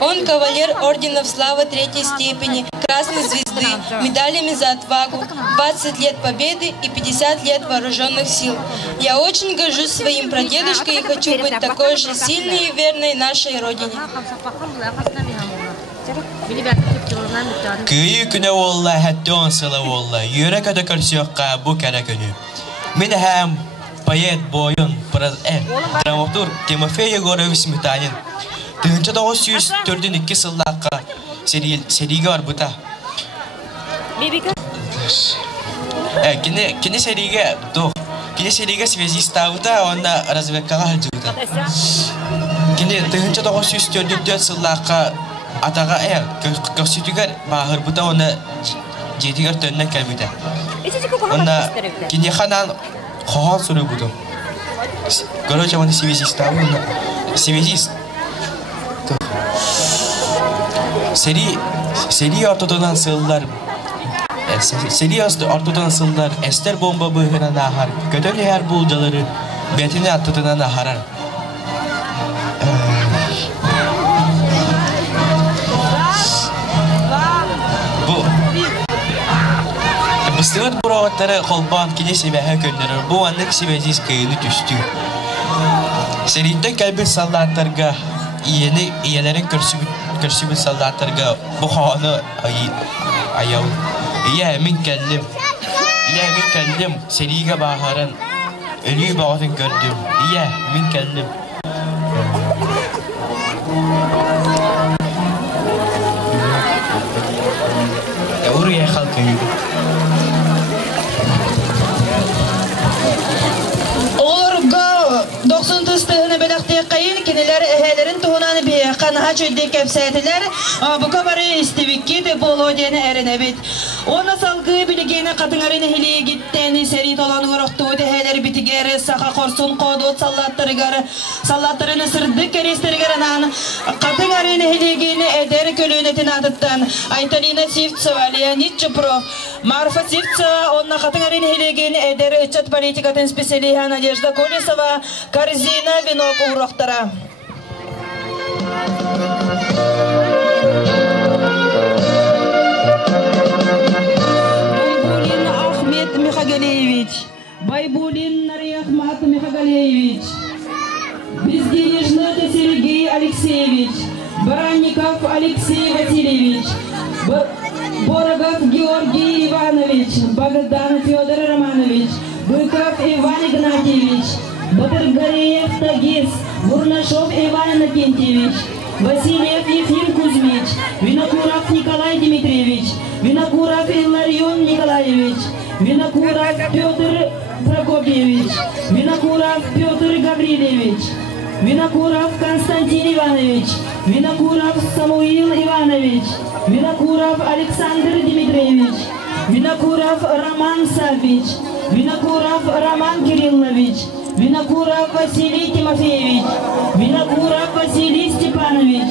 Он кавалер орденов славы 3-й степени, Красной звезды, медалями за отвагу, 20 лет победы и 50 лет вооруженных сил. Я очень горжусь своим прадедушкой и хочу быть такой же сильной и верной нашей родине. Күйі күні олла, хәтті онсылы олла, үйрек өді көрсіоққа бұ кәрі күні. Мен әм поэт бойын, драматург Тимофей Егорович Сметанин 1904-2 сыллаққа сериге бар бұта. Кені сериге доқ. Кені сериге связиста бұта, онда разведкаға әлдіуді. Кені 1904 сыллаққа атаға көрсетігер бағыр бұта, оны жетігер төніне кәлбіді. Онда кені қанан қоған сұры бұды. Короче, оны связиста бұды. Связист. Seri ortadan sığırlar. Seri ortadan sığırlar. Ester bomba bıhına nahar. Gödöl her bulcaları betini attıdığına naharar. Bu Bıstığın buravatları kolban kine sebehe gönderir. Bu anlık sebeciz kıyını düştü. Seride kalbin sallatlarga iyelerin kürsübü sallatlarga bu xanı ayav. İyi emin keldim. Seriga baharın ölüyü bağıtın gördüm. İyi emin keldim. Oraya halkın. Olurga 90 tüstüğünü belirttiği kayın kiniler ehelerin tuğunanı bir kanaha çöydüğü kepsetiler bu kabarı istivikki de bolu diyeni erenebit. Ona salgı bilgini katınarını hiliye gitteni seri dolan uğruktuğu deheleri bitigeri saka korsun kodu sallatlarını sırdık keresteri garanan katınarını hiliyegini eder kölünetin adıttan Aytalina Sivtseva, Leonid Çuprov, Marfa Sivtseva, ona katınarını hiliyegini eder içat politikatın spesiyeliği Nadежда Колесова, Корзина, венок уроқтара. Байбулин Ахмет Михагалеевич, Байбулин Нарьяхмат Михагалеевич, Безденежный Сергей Алексеевич, Баранников Алексей Васильевич, Борогов Георгий Иванович, Богдан Федор Романович, Быков Иван Игнатьевич, Батыргареев Тагис, Бурнашов Иван Иннокентьевич, Васильев Ефим Кузьмич, Винокуров Николай Дмитриевич, Винокуров Илларион Николаевич, Винокуров Петр Прокопьевич, Винокуров Петр Гаврилевич, Винокуров Константин Иванович, Винокуров Самуил Иванович, Винокуров Александр Дмитриевич, Винокуров Роман Савич, Винокуров Роман Кириллович, Винокуров Василий Тимофеевич, Винокуров Василий Степанович,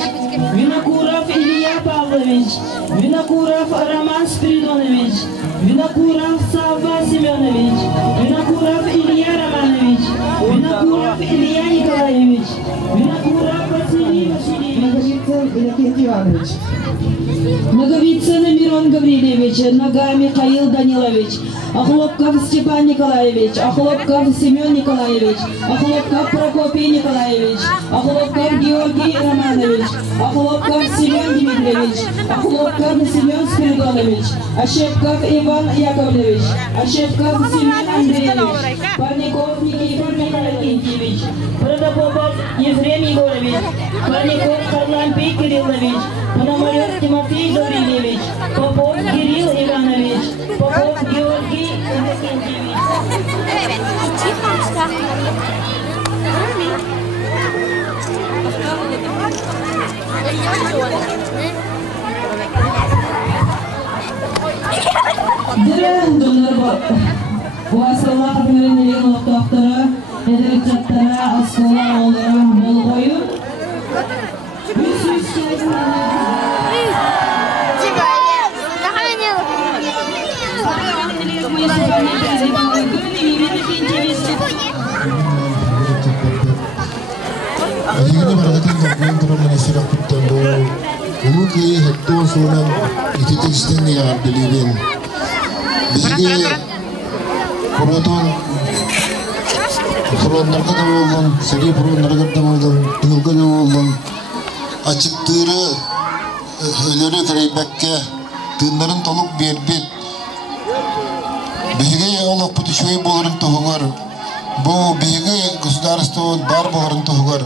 Винокуров Илья Павлович, Винокуров Роман Спиридонович, Винокуров Савва Семенович, Винокуров Илья Романович, Винокуров Илья Николаевич, Винокуров Василий Васильевич, Наговицын Мирон Гаврилевич, Нога Михаил Данилович, Охлопков Степан Николаевич, Охлопков Семен Николаевич, Охлопков Прокопий Николаевич, Охлопков Георгий Романович, Охлопков Семен Дмитриевич, Охлопков Семен Спиридонович, Ошепков Иван Яковлевич, Ошепков Семен Андреевич, Парников Никифор Михайлович, Протопопов Ефрем Егорович, Парников Харлампий Кириллович, Тимофей Гаврилевич, Попов Кирилл Иванович, Попов Георгий Иннокентьевич. Уасылла кабинеттерин октоктора, эдерчаттара, аскола олдора болгою. Ayını barakatın kapıyan durumuna silah tuttan bu ulu ki hettuan sunan ititik isteni yardılıyın. Bizge kurutun kuronlarga da oldun, seri kuronlarga da oldun, tığılga da oldun. Açıktırı ölürü kreybekke tığınların toluk bir bit. Bizge olak putu şoy bolurun tuğugar. Bu bizge gosdarstvo bar bolurun tuğugar.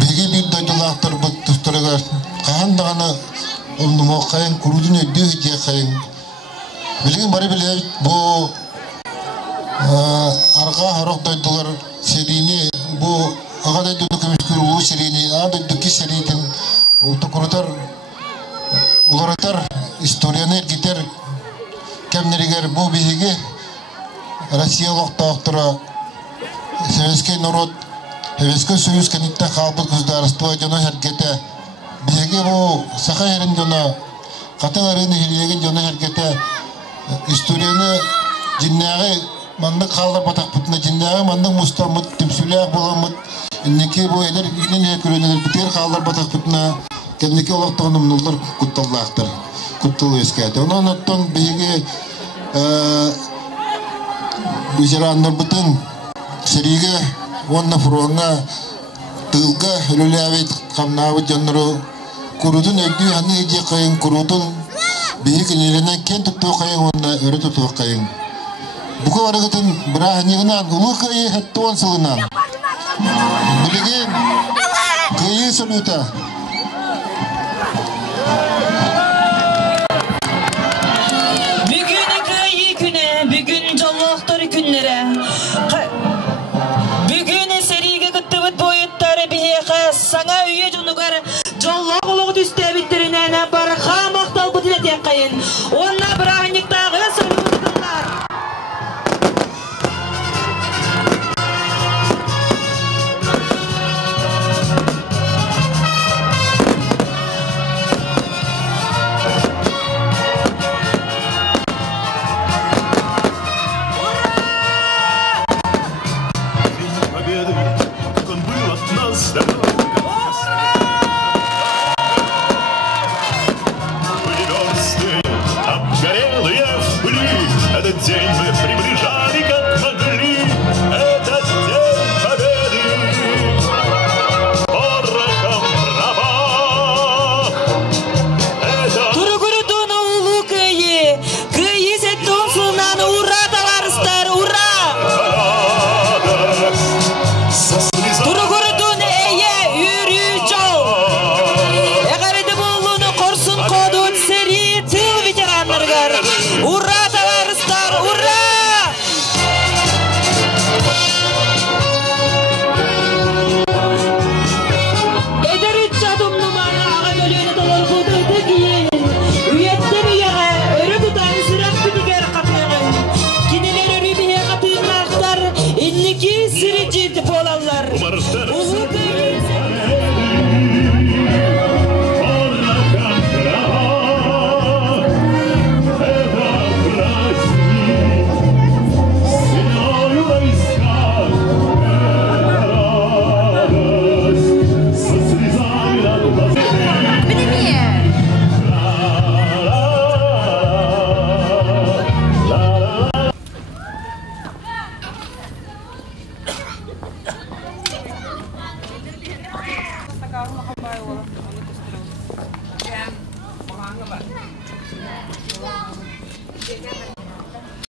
Bizge bir dayılaktır bu tusturagar. Kahan dağına onu mokkayın kurudun ödüğü diye kayın. Bilgin bari bile bu arka harok dayılar serini bu aga dayılı kümüşkür ulu serini aga dayıdaki serinin otokurutar ularatar istoryaner gider kemneriger bu bizge Россиялық тауықтыра Советский народ Советский Союз кенетте қалбы государство жона хәркеті бізге бұл сақа ерін жона қатың әрін хилеген жона хәркеті историяны жиннағы мандық қалдар батақ бұтына жиннағы мандық мұстамыт түмсуләқ боламыт иннеке бұл әлер инен көрінелер бітер қалдар батақ бұтына кемнеке олақтығын ұмнылдар құтталдақтыр құттыл өскәді онан оттан бізге Бюзерандар бутын сериге онна фуронга тылга үлеләвет камнавы жанру курутун өйдү ханы эже кайын курутун бии кинеленен кен тутту кайын онда өрө тутту кайын бука барагытын бира нигынан улы кайы хаттуан сылынан билеген кайы салута Bugün seriye gittiğimiz boyutları bir sana üye cunugar Jolloq uluq düşte bittirine barqa maqtal bu dile kayın. Onna bırakniktağı sırgıdılar. День мы приближали, как могли, этот день победы. Порохом раба. Тургурдуна улукайы, кайы сеттонсунан ура таларыстар, ура! Тургурдуна эйе үрü жол. Эгереде болуну корсун кодут сери тыл ветерандаргар. Ура! Jangan